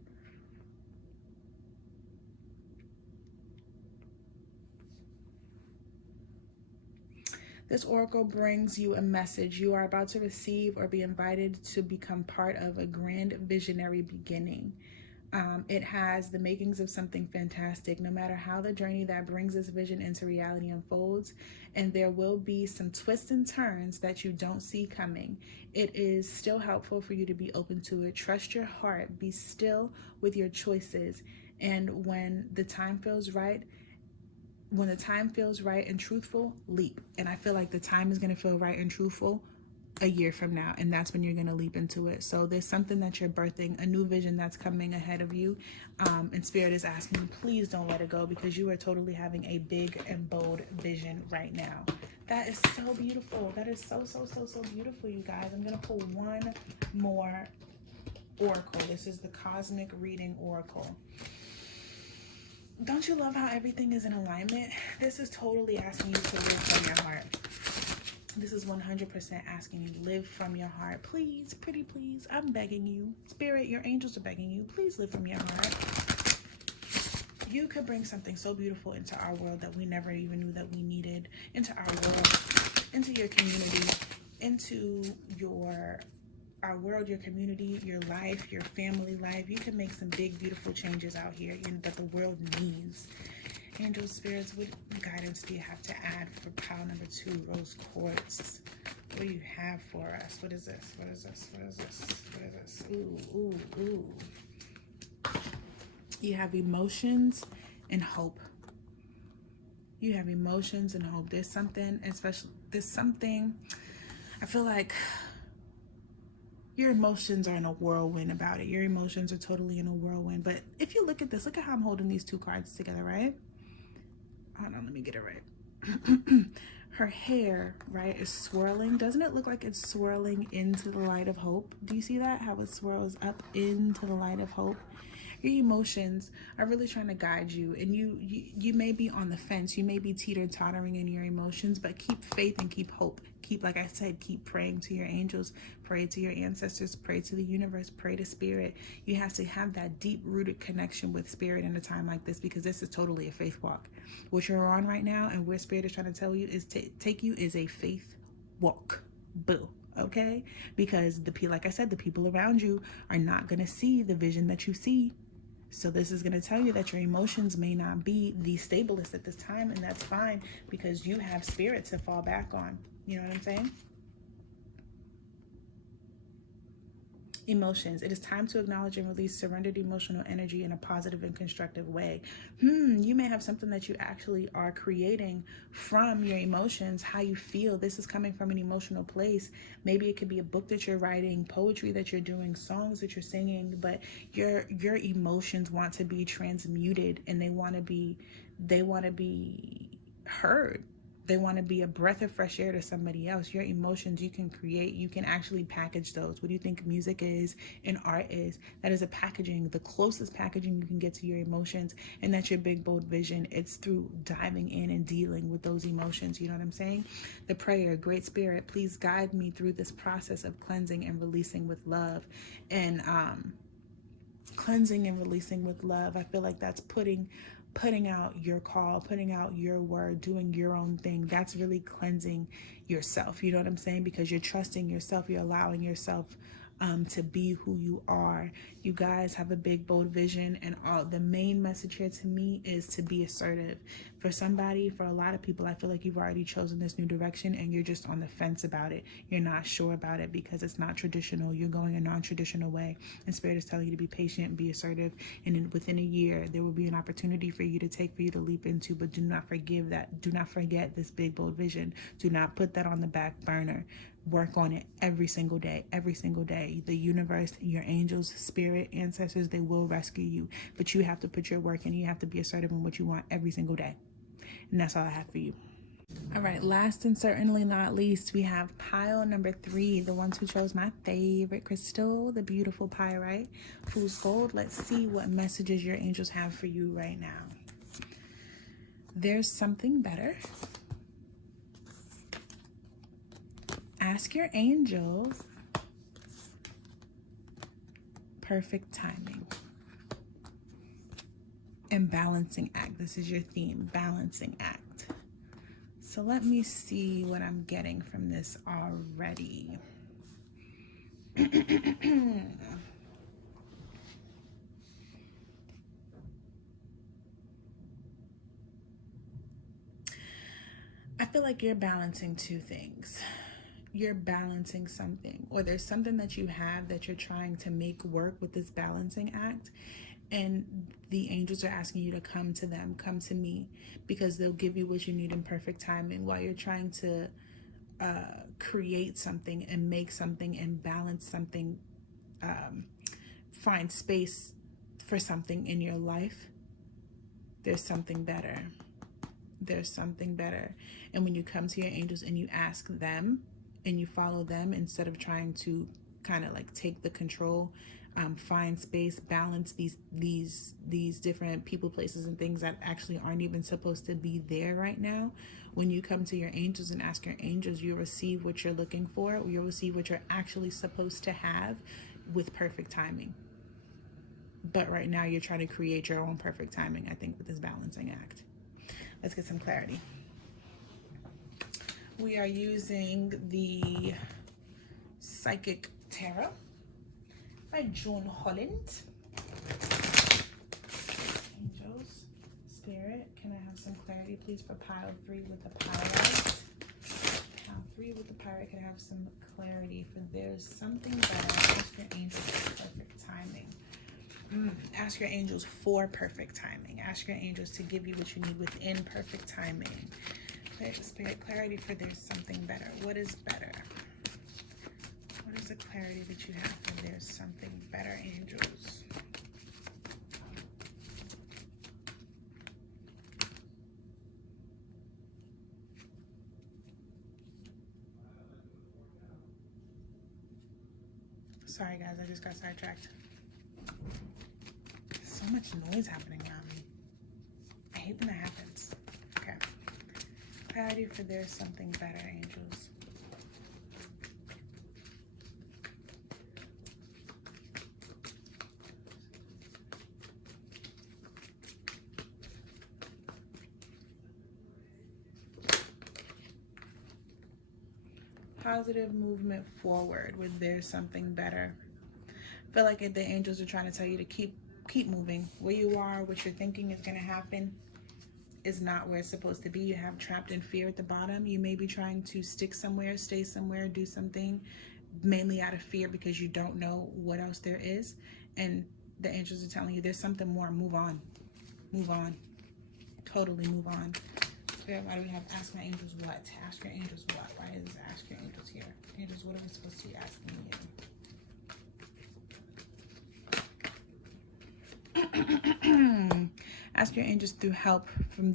This oracle brings you a message. You are about to receive or be invited to become part of a grand visionary beginning. It has the makings of something fantastic, no matter how the journey that brings this vision into reality unfolds. And there will be some twists and turns that you don't see coming. It is still helpful for you to be open to it. Trust your heart. Be still with your choices. And when the time feels right, and truthful, leap. And I feel like the time is going to feel right and truthful a year from now, and that's when you're going to leap into it. So there's something that you're birthing, a new vision that's coming ahead of you, and Spirit is asking you, please don't let it go, because you are totally having a big and bold vision right now. That is so beautiful. That is so beautiful, you guys. I'm going to pull one more oracle. This is the Cosmic Reading Oracle. Don't you love how everything is in alignment? This is totally asking you to live from your heart. This is 100% asking you, live from your heart. Please, pretty please, I'm begging you. Spirit, your angels are begging you. Please live from your heart. You could bring something so beautiful into our world that we never even knew that we needed, into our world, into your community, into our world, your community, your life, your family life. You can make some big, beautiful changes out here that the world needs. Angel spirits, what guidance do you have to add for pile number 2, rose quartz? What do you have for us? What is this? What is this? What is this? What is this? Ooh, ooh, ooh. You have emotions and hope. You have emotions and hope. There's something, I feel like your emotions are in a whirlwind about it. Your emotions are totally in a whirlwind. But if you look at this, look at how I'm holding these 2 cards together, right? Hold on, let me get it right. Her hair, right, is swirling. Doesn't it look like it's swirling into the light of hope? Do you see that? How it swirls up into the light of hope? Your emotions are really trying to guide you, and you may be on the fence. You may be teeter-tottering in your emotions, but keep faith and keep hope. Keep, like I said, keep praying to your angels, pray to your ancestors, pray to the universe, pray to spirit. You have to have that deep-rooted connection with spirit in a time like this, because this is totally a faith walk. What you're on right now and where spirit is trying to tell you is take you is a faith walk. Boo. Okay? Because like I said, the people around you are not going to see the vision that you see. So this is going to tell you that your emotions may not be the stablest at this time, and that's fine, because you have spirit to fall back on. You know what I'm saying? Emotions. It is time to acknowledge and release surrendered emotional energy in a positive and constructive way. You may have something that you actually are creating from your emotions, how you feel. This is coming from an emotional place. Maybe it could be a book that you're writing, poetry that you're doing, songs that you're singing, but your emotions want to be transmuted, and they want to be heard. They want to be a breath of fresh air to somebody else. Your emotions, you can create, you can actually package those. What do you think music is and art is? That is a packaging, the closest packaging you can get to your emotions. And that's your big, bold vision. It's through diving in and dealing with those emotions. You know what I'm saying? The prayer, Great Spirit, please guide me through this process of cleansing and releasing with love. And cleansing and releasing with love. I feel like that's putting out your call, putting out your word, doing your own thing. That's really cleansing yourself. You know what I'm saying? Because you're trusting yourself. You're allowing yourself to be who you are. You guys have a big, bold vision, and the main message here to me is to be assertive. For somebody, for a lot of people, I feel like you've already chosen this new direction and you're just on the fence about it. You're not sure about it because it's not traditional. You're going a non-traditional way, and Spirit is telling you to be patient and be assertive, and within a year there will be an opportunity for you to leap into. But do not forget this big, bold vision. Do not put that on the back burner. Work on it every single day. The universe, your angels, spirit, ancestors, they will rescue you. But you have to put your work in. You have to be assertive in what you want every single day. And that's all I have for you. All right, last and certainly not least, we have pile number 3, the ones who chose my favorite crystal, the beautiful Pyrite, Fool's Gold. Let's see what messages your angels have for you right now. There's something better. Ask your angels. Perfect timing. And balancing act. This is your theme, balancing act. So let me see what I'm getting from this already. I feel like you're balancing 2 things. You're balancing something, or there's something that you have that you're trying to make work with this balancing act, and the angels are asking you to come to them, come to me, because they'll give you what you need in perfect timing while you're trying to create something and make something and balance something, find space for something in your life. There's something better. There's something better. And when you come to your angels and you ask them and you follow them instead of trying to kind of like take the control, find space, balance these different people, places, and things that actually aren't even supposed to be there right now. When you come to your angels and ask your angels, you'll receive what you're looking for. You'll receive what you're actually supposed to have with perfect timing. But right now you're trying to create your own perfect timing, I think, with this balancing act. Let's get some clarity. We are using the Psychic Tarot by June Holland. Angels, Spirit, can I have some clarity, please, for pile 3 with the Pyrite? Pile 3 with the Pyrite, can I have some clarity for there's something better? Ask your angels for perfect timing. Ask your angels for perfect timing. Ask your angels to give you what you need within perfect timing. Spirit, clarity for there's something better. What is better? What is the clarity that you have for there's something better, angels? Sorry guys, I just got sidetracked. So much noise happening around me. I hate when that happens. Okay. Clarity for there's something better, angels. Positive movement forward with there's something better. I feel like the angels are trying to tell you to keep moving. Where you are, what you're thinking is going to happen is not where it's supposed to be. You have trapped in fear at the bottom. You may be trying to stick somewhere, stay somewhere, do something mainly out of fear because you don't know what else there is. And the angels are telling you there's something more. Move on. Move on. Totally move on. Why do we have ask my angels what? Ask your angels what? Why is ask your angels here? Angels, what are we supposed to be asking you? Ask your angels through help through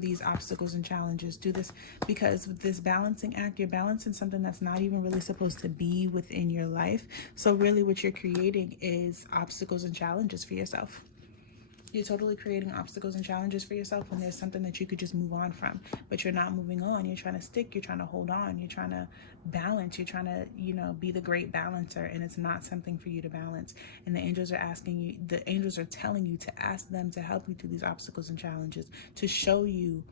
these obstacles and challenges. Do this because with this balancing act, you're balancing something that's not even really supposed to be within your life. So really what you're creating is obstacles and challenges for yourself. You're totally creating obstacles and challenges for yourself when there's something that you could just move on from, but you're not moving on. You're trying to stick, you're trying to hold on, you're trying to balance, you're trying to, be the great balancer, and it's not something for you to balance. And the angels are asking you, the angels are telling you to ask them to help you through these obstacles and challenges, to show you,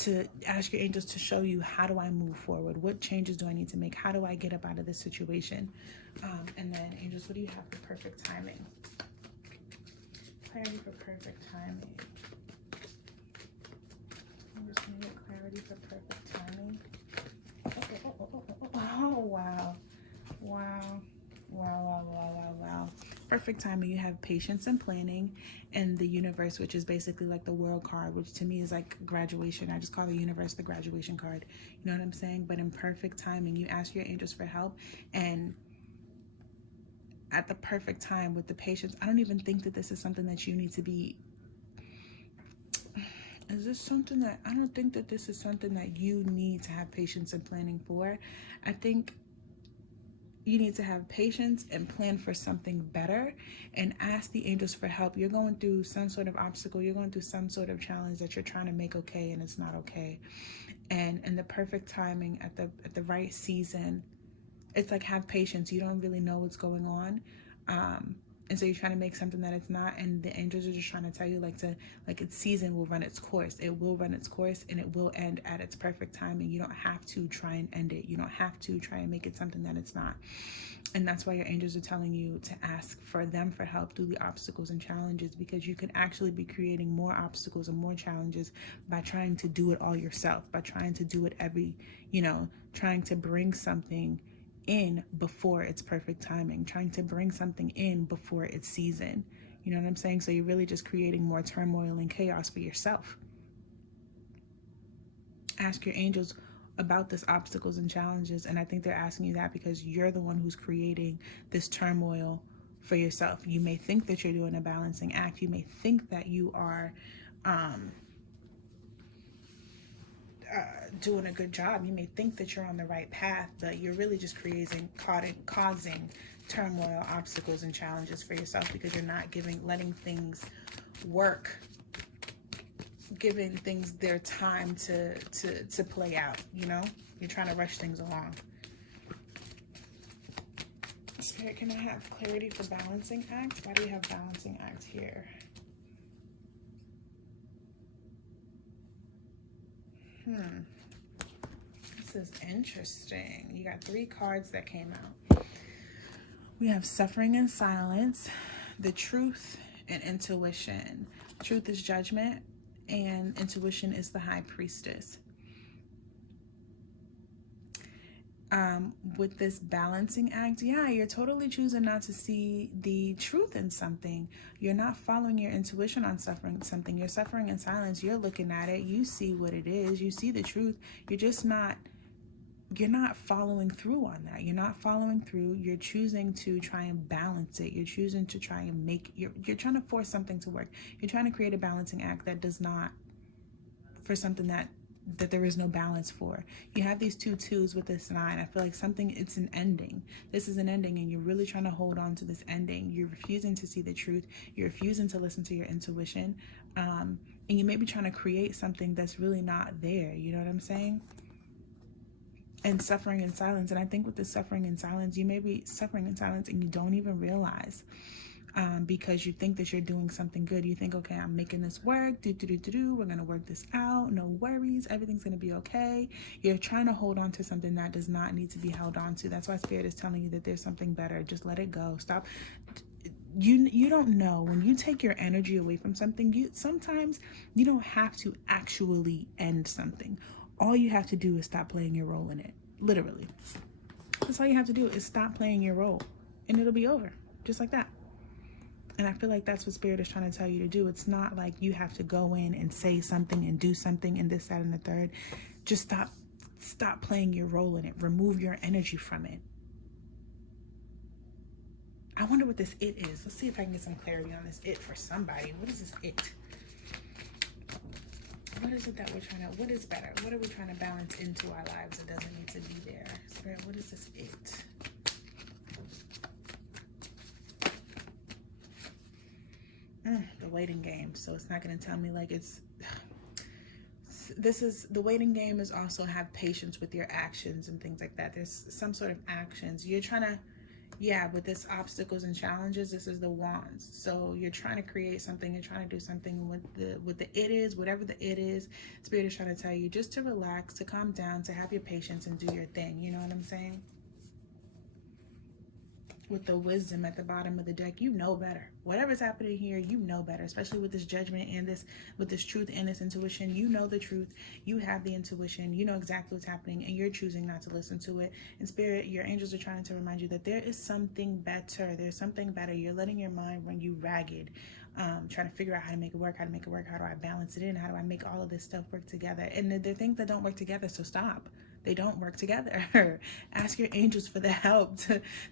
to ask your angels to show you, how do I move forward? What changes do I need to make? How do I get up out of this situation? And then angels, what do you have for perfect timing? Clarity for perfect timing. I'm just going to get clarity for perfect timing. Oh, wow. Wow. Perfect timing. You have patience and planning, and the universe, which is basically like the world card, which to me is like graduation. I just call the universe the graduation card. You know what I'm saying? But in perfect timing, you ask your angels for help, and at the perfect time with the patience. I don't even think that this is something that you need to be. Is this something that, I don't think that this is something that you need to have patience and planning for. I think you need to have patience and plan for something better and ask the angels for help. You're going through some sort of obstacle. You're going through some sort of challenge that you're trying to make okay, and it's not okay. And in the perfect timing, at the right season, it's like, have patience. You don't really know what's going on. And so you're trying to make something that it's not, and the angels are just trying to tell you its season will run its course. It will run its course, and it will end at its perfect timing. You don't have to try and end it. You don't have to try and make it something that it's not. And that's why your angels are telling you to ask for them for help through the obstacles and challenges, because you could actually be creating more obstacles and more challenges by trying to do it all yourself, by trying to do it trying to bring something in before it's perfect timing, trying to bring something in before it's season. You know what I'm saying? So you're really just creating more turmoil and chaos for yourself. Ask your angels about this obstacles and challenges, and I think they're asking you that because you're the one who's creating this turmoil for yourself. You may think that you're doing a balancing act. You may think that you are doing a good job. You may think that you're on the right path, but you're really just causing turmoil, obstacles, and challenges for yourself because you're not letting things work, giving things their time to play out. You know, you're trying to rush things along. Spirit, can I have clarity for balancing act? Why do you have balancing act here? This is interesting. You got 3 cards that came out. We have suffering and silence, the truth, and intuition. Truth is judgment, and intuition is the high priestess. With this balancing act, yeah, you're totally choosing not to see the truth in something. You're not following your intuition on something. You're suffering in silence. You're looking at it. You see what it is. You see the truth. You're not following through on that. You're not following through. You're choosing to try and balance it. You're choosing to try and you're trying to force something to work. You're trying to create a balancing act that does not, for something that there is no balance for. You have these 2 twos with this 9. I feel like it's an ending. This is an ending, and you're really trying to hold on to this ending. You're refusing to see the truth. You're refusing to listen to your intuition. And you may be trying to create something that's really not there. You know what I'm saying? And suffering in silence. And I think with the suffering in silence, you may be suffering in silence and you don't even realize. Because you think that you're doing something good. You think, okay, I'm making this work. We're going to work this out. No worries. Everything's going to be okay. You're trying to hold on to something that does not need to be held on to. That's why Spirit is telling you that there's something better. Just let it go. Stop. You don't know. When you take your energy away from something, sometimes you don't have to actually end something. All you have to do is stop playing your role in it. Literally. That's all you have to do is stop playing your role. And it'll be over. Just like that. And I feel like that's what Spirit is trying to tell you to do. It's not like you have to go in and say something and do something and this, that, and the third. Just stop playing your role in it. Remove your energy from it. I wonder what this it is. Let's see if I can get some clarity on this it for somebody. What is this it? What is it that we're trying to, what is better? What are we trying to balance into our lives that doesn't need to be there? Spirit, what is this it? The waiting game. So it's not going to tell me like the waiting game is also have patience with your actions and things like that. There's some sort of actions. You're trying to, with this obstacles and challenges, this is the wands. So you're trying to create something. You're trying to do something with the it is, whatever the it is. Spirit is trying to tell you just to relax, to calm down, to have your patience and do your thing. You know what I'm saying? With the wisdom at the bottom of the deck, you know better. Whatever's happening here, you know better, especially with this judgment and with this truth and this intuition. You know the truth. You have the intuition. You know exactly what's happening, and you're choosing not to listen to it. And Spirit, your angels are trying to remind you that there is something better. There's something better. You're letting your mind run you ragged, trying to figure out how to make it work, how do I balance it in, how do I make all of this stuff work together? And there are things that don't work together, so stop. They don't work together. Ask your angels for the help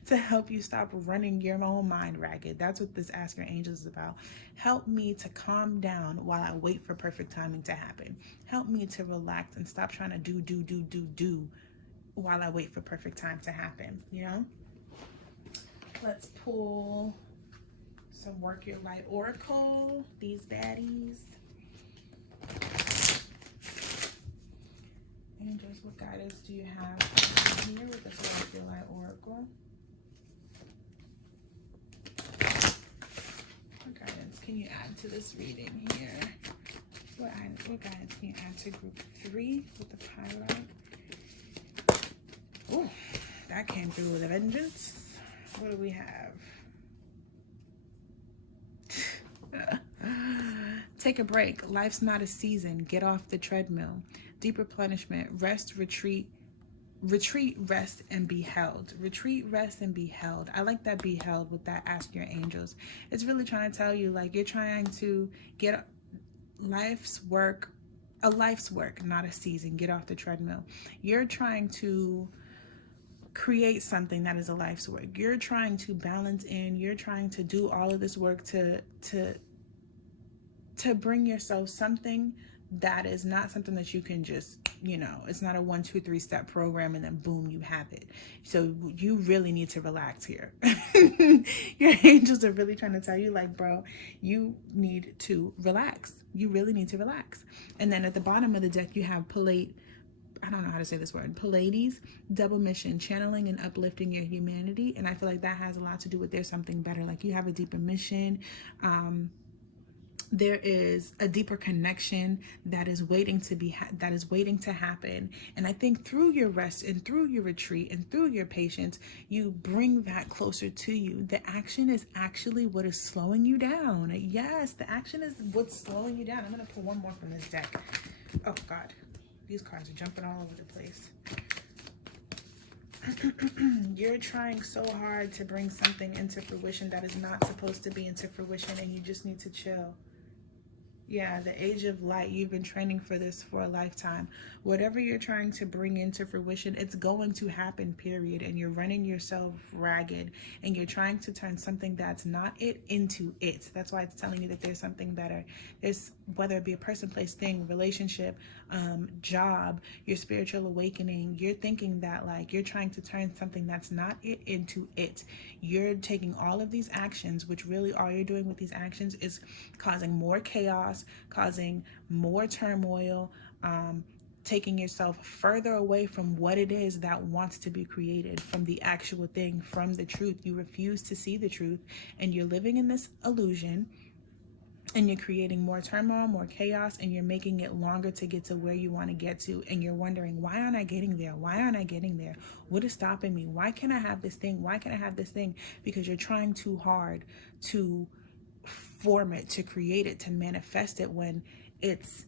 to help you stop running your own mind ragged. That's what this Ask Your Angels is about. Help me to calm down while I wait for perfect timing to happen. Help me to relax and stop trying to do while I wait for perfect time to happen, you know? Let's pull some Work Your Light Oracle, these baddies. Angels, what guidance do you have here with this Work Your Light Oracle? What guidance can you add to this reading here? What guidance can you add to group 3 with the Pyrite? Oh, that came through with a vengeance. What do we have? Take a break. Life's not a season. Get off the treadmill. Deep replenishment. Rest, retreat, rest, and be held. Retreat, rest, and be held. I like that be held with that Ask Your Angels. It's really trying to tell you, like, you're trying to get a life's work, not a season. Get off the treadmill. You're trying to create something that is a life's work. You're trying to balance in. You're trying to do all of this work to bring yourself something that is not something that you can just you know, it's not a 1, 2, 3 step program and then boom, you have it. So you really need to relax here. Your angels are really trying to tell you, like, bro, you need to relax. You really need to relax. And then at the bottom of the deck, you have I don't know how to say this word, Pleiades, double mission, channeling and uplifting your humanity. And I feel like that has a lot to do with there's something better. Like you have a deeper mission. There is a deeper connection that is waiting to happen. And I think through your rest and through your retreat and through your patience, you bring that closer to you. The action is actually what is slowing you down. Yes, the action is what's slowing you down. I'm going to pull one more from this deck. Oh God, these cards are jumping all over the place. You're trying so hard to bring something into fruition that is not supposed to be into fruition, and you just need to chill. Yeah, the age of light. You've been training for this for a lifetime. Whatever you're trying to bring into fruition, it's going to happen, period. And you're running yourself ragged, and you're trying to turn something that's not it into it. That's why it's telling you that there's something better. There's, whether it be a person, place, thing, relationship, job, your spiritual awakening, you're thinking that like you're trying to turn something that's not it into it. You're taking all of these actions, which really all you're doing with these actions is causing more chaos, causing more turmoil, taking yourself further away from what it is that wants to be created, from the actual thing, from the truth. You refuse to see the truth, and you're living in this illusion, and you're creating more turmoil, more chaos, and you're making it longer to get to where you want to get to. And you're wondering, why aren't I getting there? Why aren't I getting there? What is stopping me? Why can't I have this thing? Why can't I have this thing? Because you're trying too hard to form it, to create it, to manifest it, when it's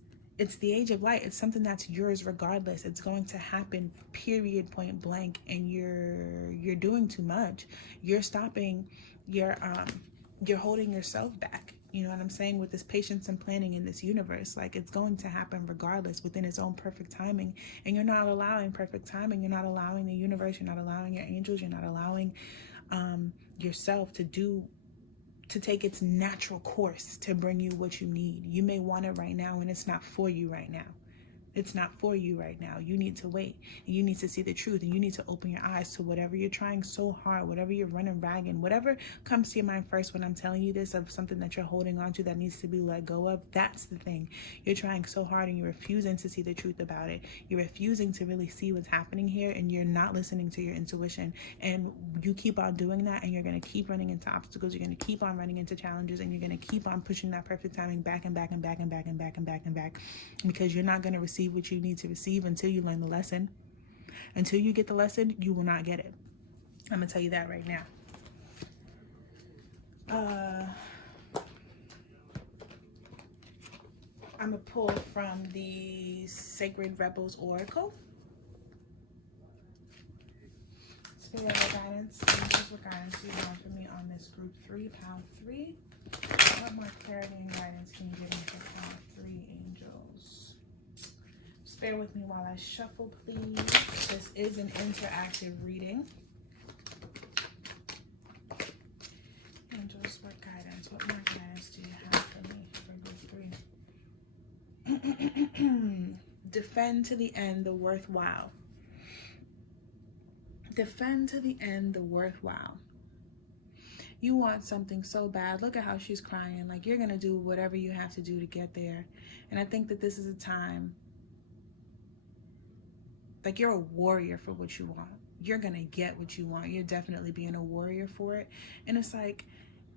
the age of light. It's something that's yours regardless. It's going to happen, period, point blank. And you're doing too much. You're stopping. You're holding yourself back. You know what I'm saying? With this patience and planning in this universe, like it's going to happen regardless within its own perfect timing. And you're not allowing perfect timing. You're not allowing the universe. You're not allowing your angels. You're not allowing yourself to take its natural course to bring you what you need. You may want it right now, and it's not for you right now. It's not for you right now. You need to wait, and you need to see the truth, and you need to open your eyes to whatever you're trying so hard, whatever you're running ragged, whatever comes to your mind first when I'm telling you this, of something that you're holding on to that needs to be let go of. That's the thing. You're trying so hard, and you're refusing to see the truth about it. You're refusing to really see what's happening here, and you're not listening to your intuition. And you keep on doing that, and you're going to keep running into obstacles. You're going to keep on running into challenges, and you're going to keep on pushing that perfect timing back and back and back and back and back and back and back, because you're not going to receive what you need to receive until you learn the lesson. Until you get the lesson, you will not get it. I'm gonna tell you that right now. I'm gonna pull from the Sacred Rebels Oracle. Spirit guidance. What guidance do you want for me on this group 3, pound 3? What more clarity and guidance can you give me for pound 3, angels? Bear with me while I shuffle, please. This is an interactive reading. Angels, what guidance? What more guidance do you have for me for group 3? Defend to the end the worthwhile. Defend to the end the worthwhile. You want something so bad. Look at how she's crying. Like, you're going to do whatever you have to do to get there. And I think that this is a time, like, you're a warrior for what you want. You're going to get what you want. You're definitely being a warrior for it. And it's like,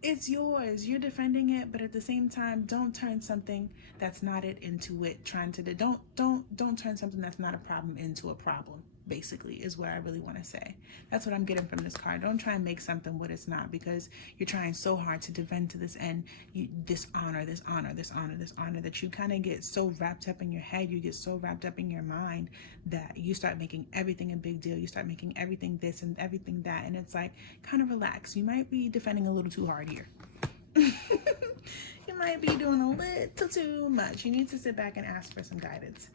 it's yours. You're defending it, but at the same time, don't turn something that's not it into it. Don't turn something that's not a problem into a problem, basically, is what I really want to say. That's what I'm getting from this card. Don't try and make something what it's not, because you're trying so hard to defend to this end, this honor, that you kind of get so wrapped up in your head, you get so wrapped up in your mind that you start making everything a big deal. You start making everything this and everything that, and it's like, kind of relax. You might be defending a little too hard here. You might be doing a little too much. You need to sit back and ask for some guidance.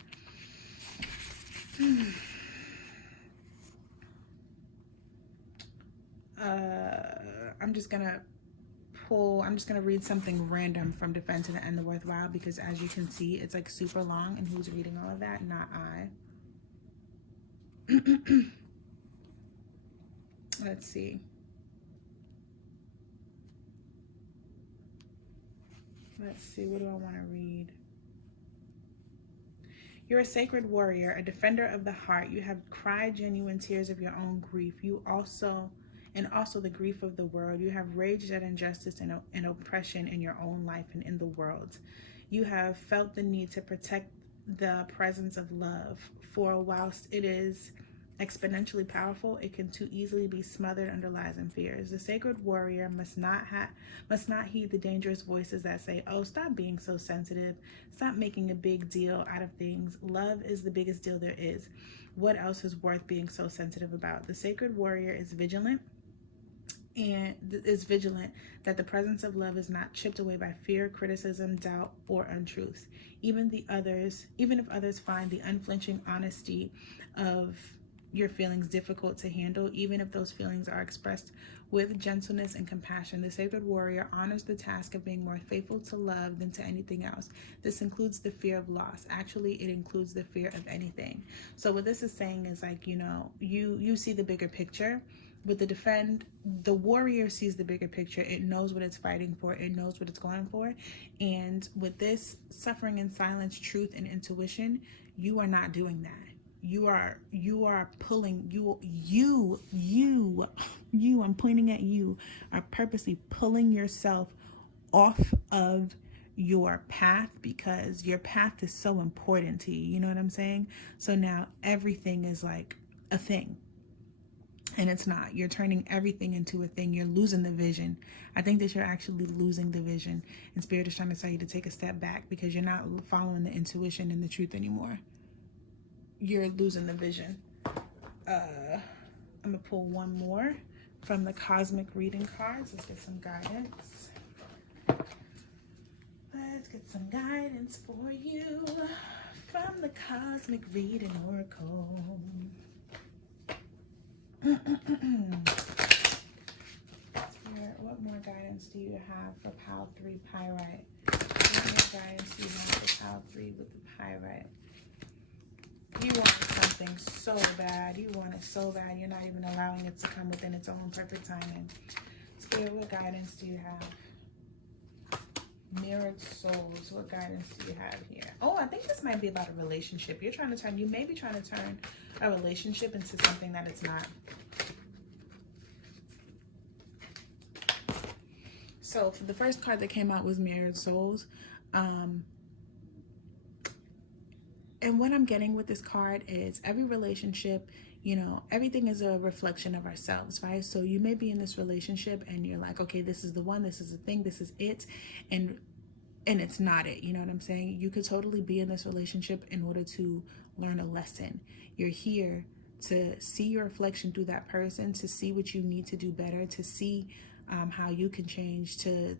I'm just gonna read something random from Defend to the End the Worthwhile, because as you can see, it's like super long, and who's reading all of that? Not I. Let's see. Let's see, what do I want to read? You're a sacred warrior, a defender of the heart. You have cried genuine tears of your own grief. And also the grief of the world. You have raged at injustice and oppression in your own life and in the world. You have felt the need to protect the presence of love. For whilst it is exponentially powerful, it can too easily be smothered under lies and fears. The sacred warrior must not heed the dangerous voices that say, oh, stop being so sensitive, stop making a big deal out of things. Love is the biggest deal there is. What else is worth being so sensitive about? The sacred warrior is vigilant that the presence of love is not chipped away by fear, criticism, doubt, or untruth. Even if others find the unflinching honesty of your feelings difficult to handle, even if those feelings are expressed with gentleness and compassion, the sacred warrior honors the task of being more faithful to love than to anything else. This includes the fear of loss. Actually, it includes the fear of anything. So what this is saying is, like, you see the bigger picture. With the warrior sees the bigger picture. It knows what it's fighting for. It knows what it's going for. And with this suffering in silence, truth, and intuition, you are not doing that. You are pulling, I'm pointing at you, are purposely pulling yourself off of your path, because your path is so important to you. You know what I'm saying? So now everything is like a thing. And it's not. You're turning everything into a thing. You're losing the vision. I think that you're actually losing the vision. And Spirit is trying to tell you to take a step back, because you're not following the intuition and the truth anymore. You're losing the vision. I'm going to pull one more from the cosmic reading cards. Let's get some guidance. Let's get some guidance for you from the cosmic reading oracle. Spirit, what more guidance do you have for Pile 3 Pyrite? What more guidance do you have for Pile 3 with the Pyrite? You want something so bad. You want it so bad. You're not even allowing it to come within its own perfect timing. Spirit, what guidance do you have? Mirrored souls, what guidance do you have here? Oh, I think this might be about a relationship. You may be trying to turn a relationship into something that it's not. So for the first card that came out was Mirrored Souls. And what I'm getting with this card is every relationship, everything is a reflection of ourselves, right? So you may be in this relationship and you're like, okay, this is the one, this is the thing, this is it. And it's not it. You know what I'm saying? You could totally be in this relationship in order to learn a lesson. You're here to see your reflection through that person, to see what you need to do better, to see how you can change, to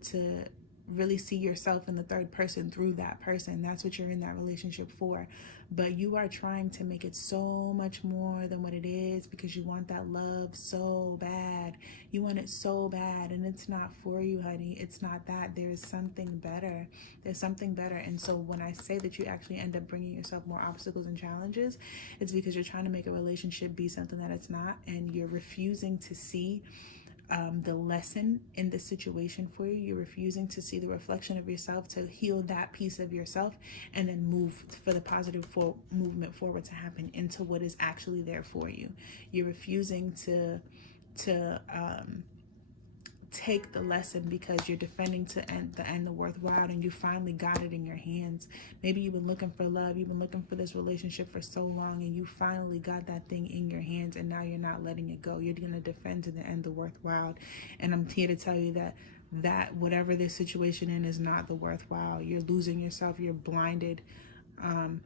really see yourself in the third person through that person. That's what you're in that relationship for. But you are trying to make it so much more than what it is, because you want that love so bad. You want it so bad, and it's not for you, honey. It's not that. There is something better. There's something better. And so when I say that you actually end up bringing yourself more obstacles and challenges, it's because you're trying to make a relationship be something that it's not, and you're refusing to see the lesson in this situation for you. You're refusing to see the reflection of yourself, to heal that piece of yourself, and then move for the positive movement forward to happen into what is actually there for you. You're refusing to take the lesson because you're defending to end the worthwhile, and you finally got it in your hands. Maybe you've been looking for love, you've been looking for this relationship for so long, and you finally got that thing in your hands, and now you're not letting it go. You're going to defend to the end the worthwhile. And I'm here to tell you that whatever this situation is not the worthwhile. You're losing yourself, you're blinded,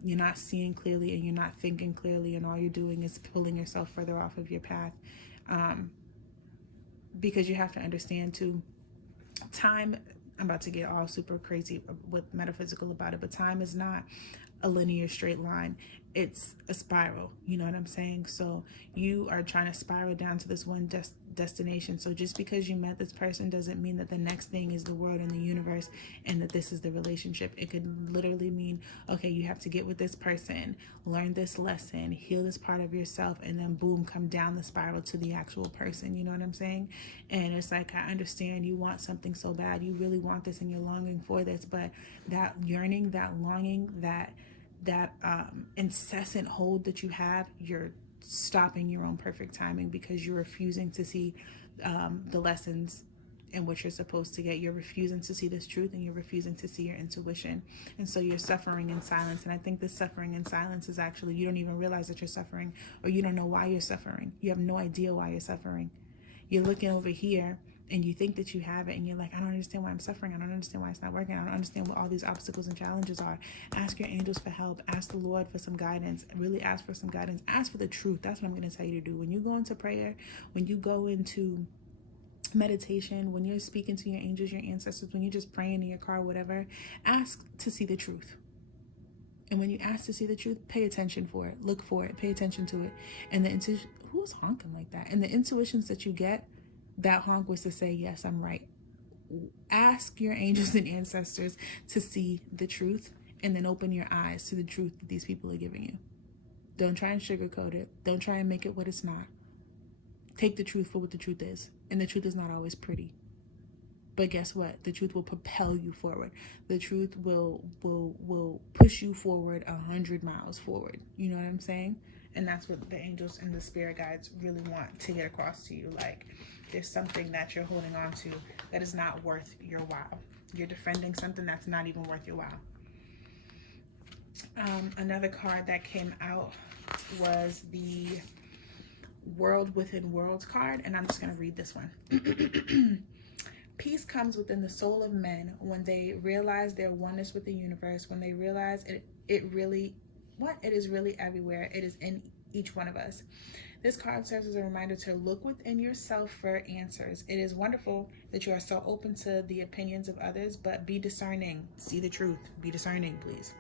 you're not seeing clearly, and you're not thinking clearly, and all you're doing is pulling yourself further off of your path. Because you have to understand too, time, I'm about to get all super crazy with metaphysical about it, but time is not a linear straight line. It's a spiral. You know what I'm saying? So you are trying to spiral down to this one destination. So just because you met this person doesn't mean that the next thing is the world and the universe and that this is the relationship. It could literally mean, okay, you have to get with this person, learn this lesson, heal this part of yourself, and then boom, come down the spiral to the actual person. You know what I'm saying? And it's like, I understand you want something so bad, you really want this and you're longing for this, but that yearning, that longing, that incessant hold that you have, you're stopping your own perfect timing because you're refusing to see the lessons and what you're supposed to get. You're refusing to see this truth, and you're refusing to see your intuition. And so you're suffering in silence. And I think this suffering in silence is actually, you don't even realize that you're suffering, or you don't know why you're suffering. You have no idea why you're suffering. You're looking over here and you think that you have it, and you're like, I don't understand why I'm suffering. I don't understand why it's not working. I don't understand what all these obstacles and challenges are. Ask your angels for help. Ask the Lord for some guidance. Really ask for some guidance. Ask for the truth. That's what I'm going to tell you to do. When you go into prayer, when you go into meditation, when you're speaking to your angels, your ancestors, when you're just praying in your car, whatever, ask to see the truth. And when you ask to see the truth, pay attention for it. Look for it. Pay attention to it. And the intuition, who's honking like that? And the intuitions that you get, that honk was to say, yes, I'm right. Ask your angels and ancestors to see the truth, and then open your eyes to the truth that these people are giving you. Don't try and sugarcoat it. Don't try and make it what it's not. Take the truth for what the truth is. And the truth is not always pretty. But guess what? The truth will propel you forward. The truth will push you forward 100 miles forward. You know what I'm saying? And that's what the angels and the spirit guides really want to get across to you. Like, there's something that you're holding on to that is not worth your while. You're defending something that's not even worth your while. Another card that came out was the World Within Worlds card, and I'm just going to read this one. Peace comes within the soul of men when they realize their oneness with the universe, when they realize it is really everywhere. It is in each one of us. This card serves as a reminder to look within yourself for answers. It is wonderful that you are so open to the opinions of others, but be discerning. See the truth. Be discerning, please.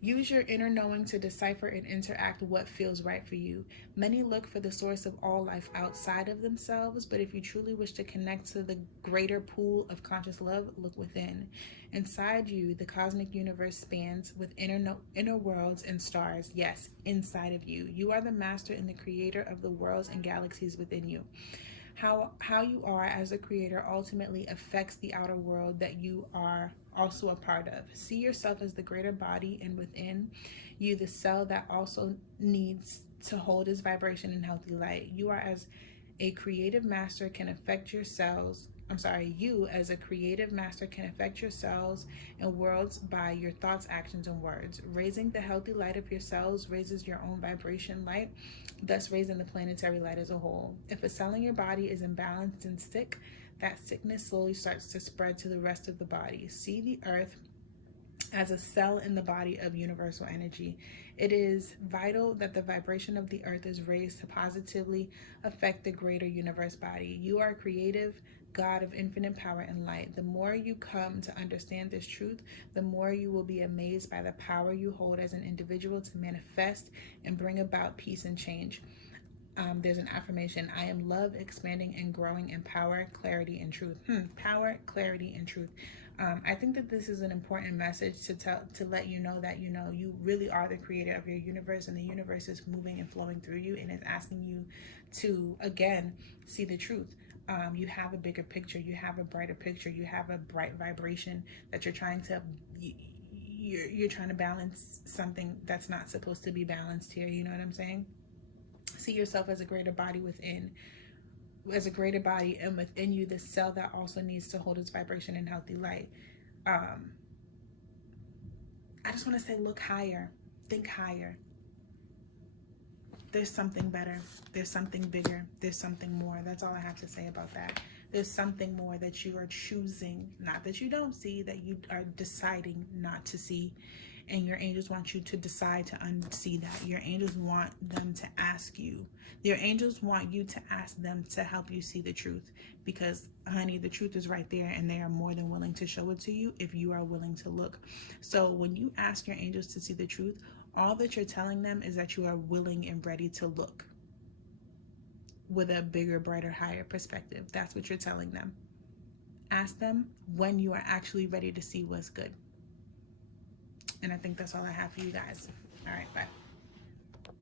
Use your inner knowing to decipher and interact what feels right for you. Many look for the source of all life outside of themselves, but if you truly wish to connect to the greater pool of conscious love, look within. Inside you, the cosmic universe spans with inner worlds and stars. Yes, inside of you. You are the master and the creator of the worlds and galaxies within you. How you are as a creator ultimately affects the outer world that you are also a part of. See yourself as the greater body, and within you the cell that also needs to hold its vibration in healthy light. You are as a creative master can affect your cells. You as a creative master can affect your cells and worlds by your thoughts, actions, and words. Raising the healthy light of your cells raises your own vibration light, thus raising the planetary light as a whole. If a cell in your body is imbalanced and sick, that sickness slowly starts to spread to the rest of the body. See the earth as a cell in the body of universal energy. It is vital that the vibration of the earth is raised to positively affect the greater universe body. You are a creative God of infinite power and light. The more you come to understand this truth, the more you will be amazed by the power you hold as an individual to manifest and bring about peace and change. There's an affirmation: I am love, expanding and growing in power, clarity, and truth. Power, clarity, and truth. I think that this is an important message to let you know that you really are the creator of your universe, and the universe is moving and flowing through you, and it's asking you to again see the truth. You have a bigger picture, you have a brighter picture, you have a bright vibration that you're trying to balance something that's not supposed to be balanced here. You know what I'm saying? See yourself as a greater body and within you the cell that also needs to hold its vibration in healthy light. I just want to say, look higher, think higher. There's something better, there's something bigger, there's something more. That's all I have to say about that. There's something more that you are choosing, not that you don't see, that you are deciding not to see. And your angels want you to decide to unsee that. Your angels want them to ask you. Your angels want you to ask them to help you see the truth. Because, honey, the truth is right there, and they are more than willing to show it to you if you are willing to look. So when you ask your angels to see the truth, all that you're telling them is that you are willing and ready to look. with a bigger, brighter, higher perspective. That's what you're telling them. Ask them when you are actually ready to see what's good. And I think that's all I have for you guys. All right, bye.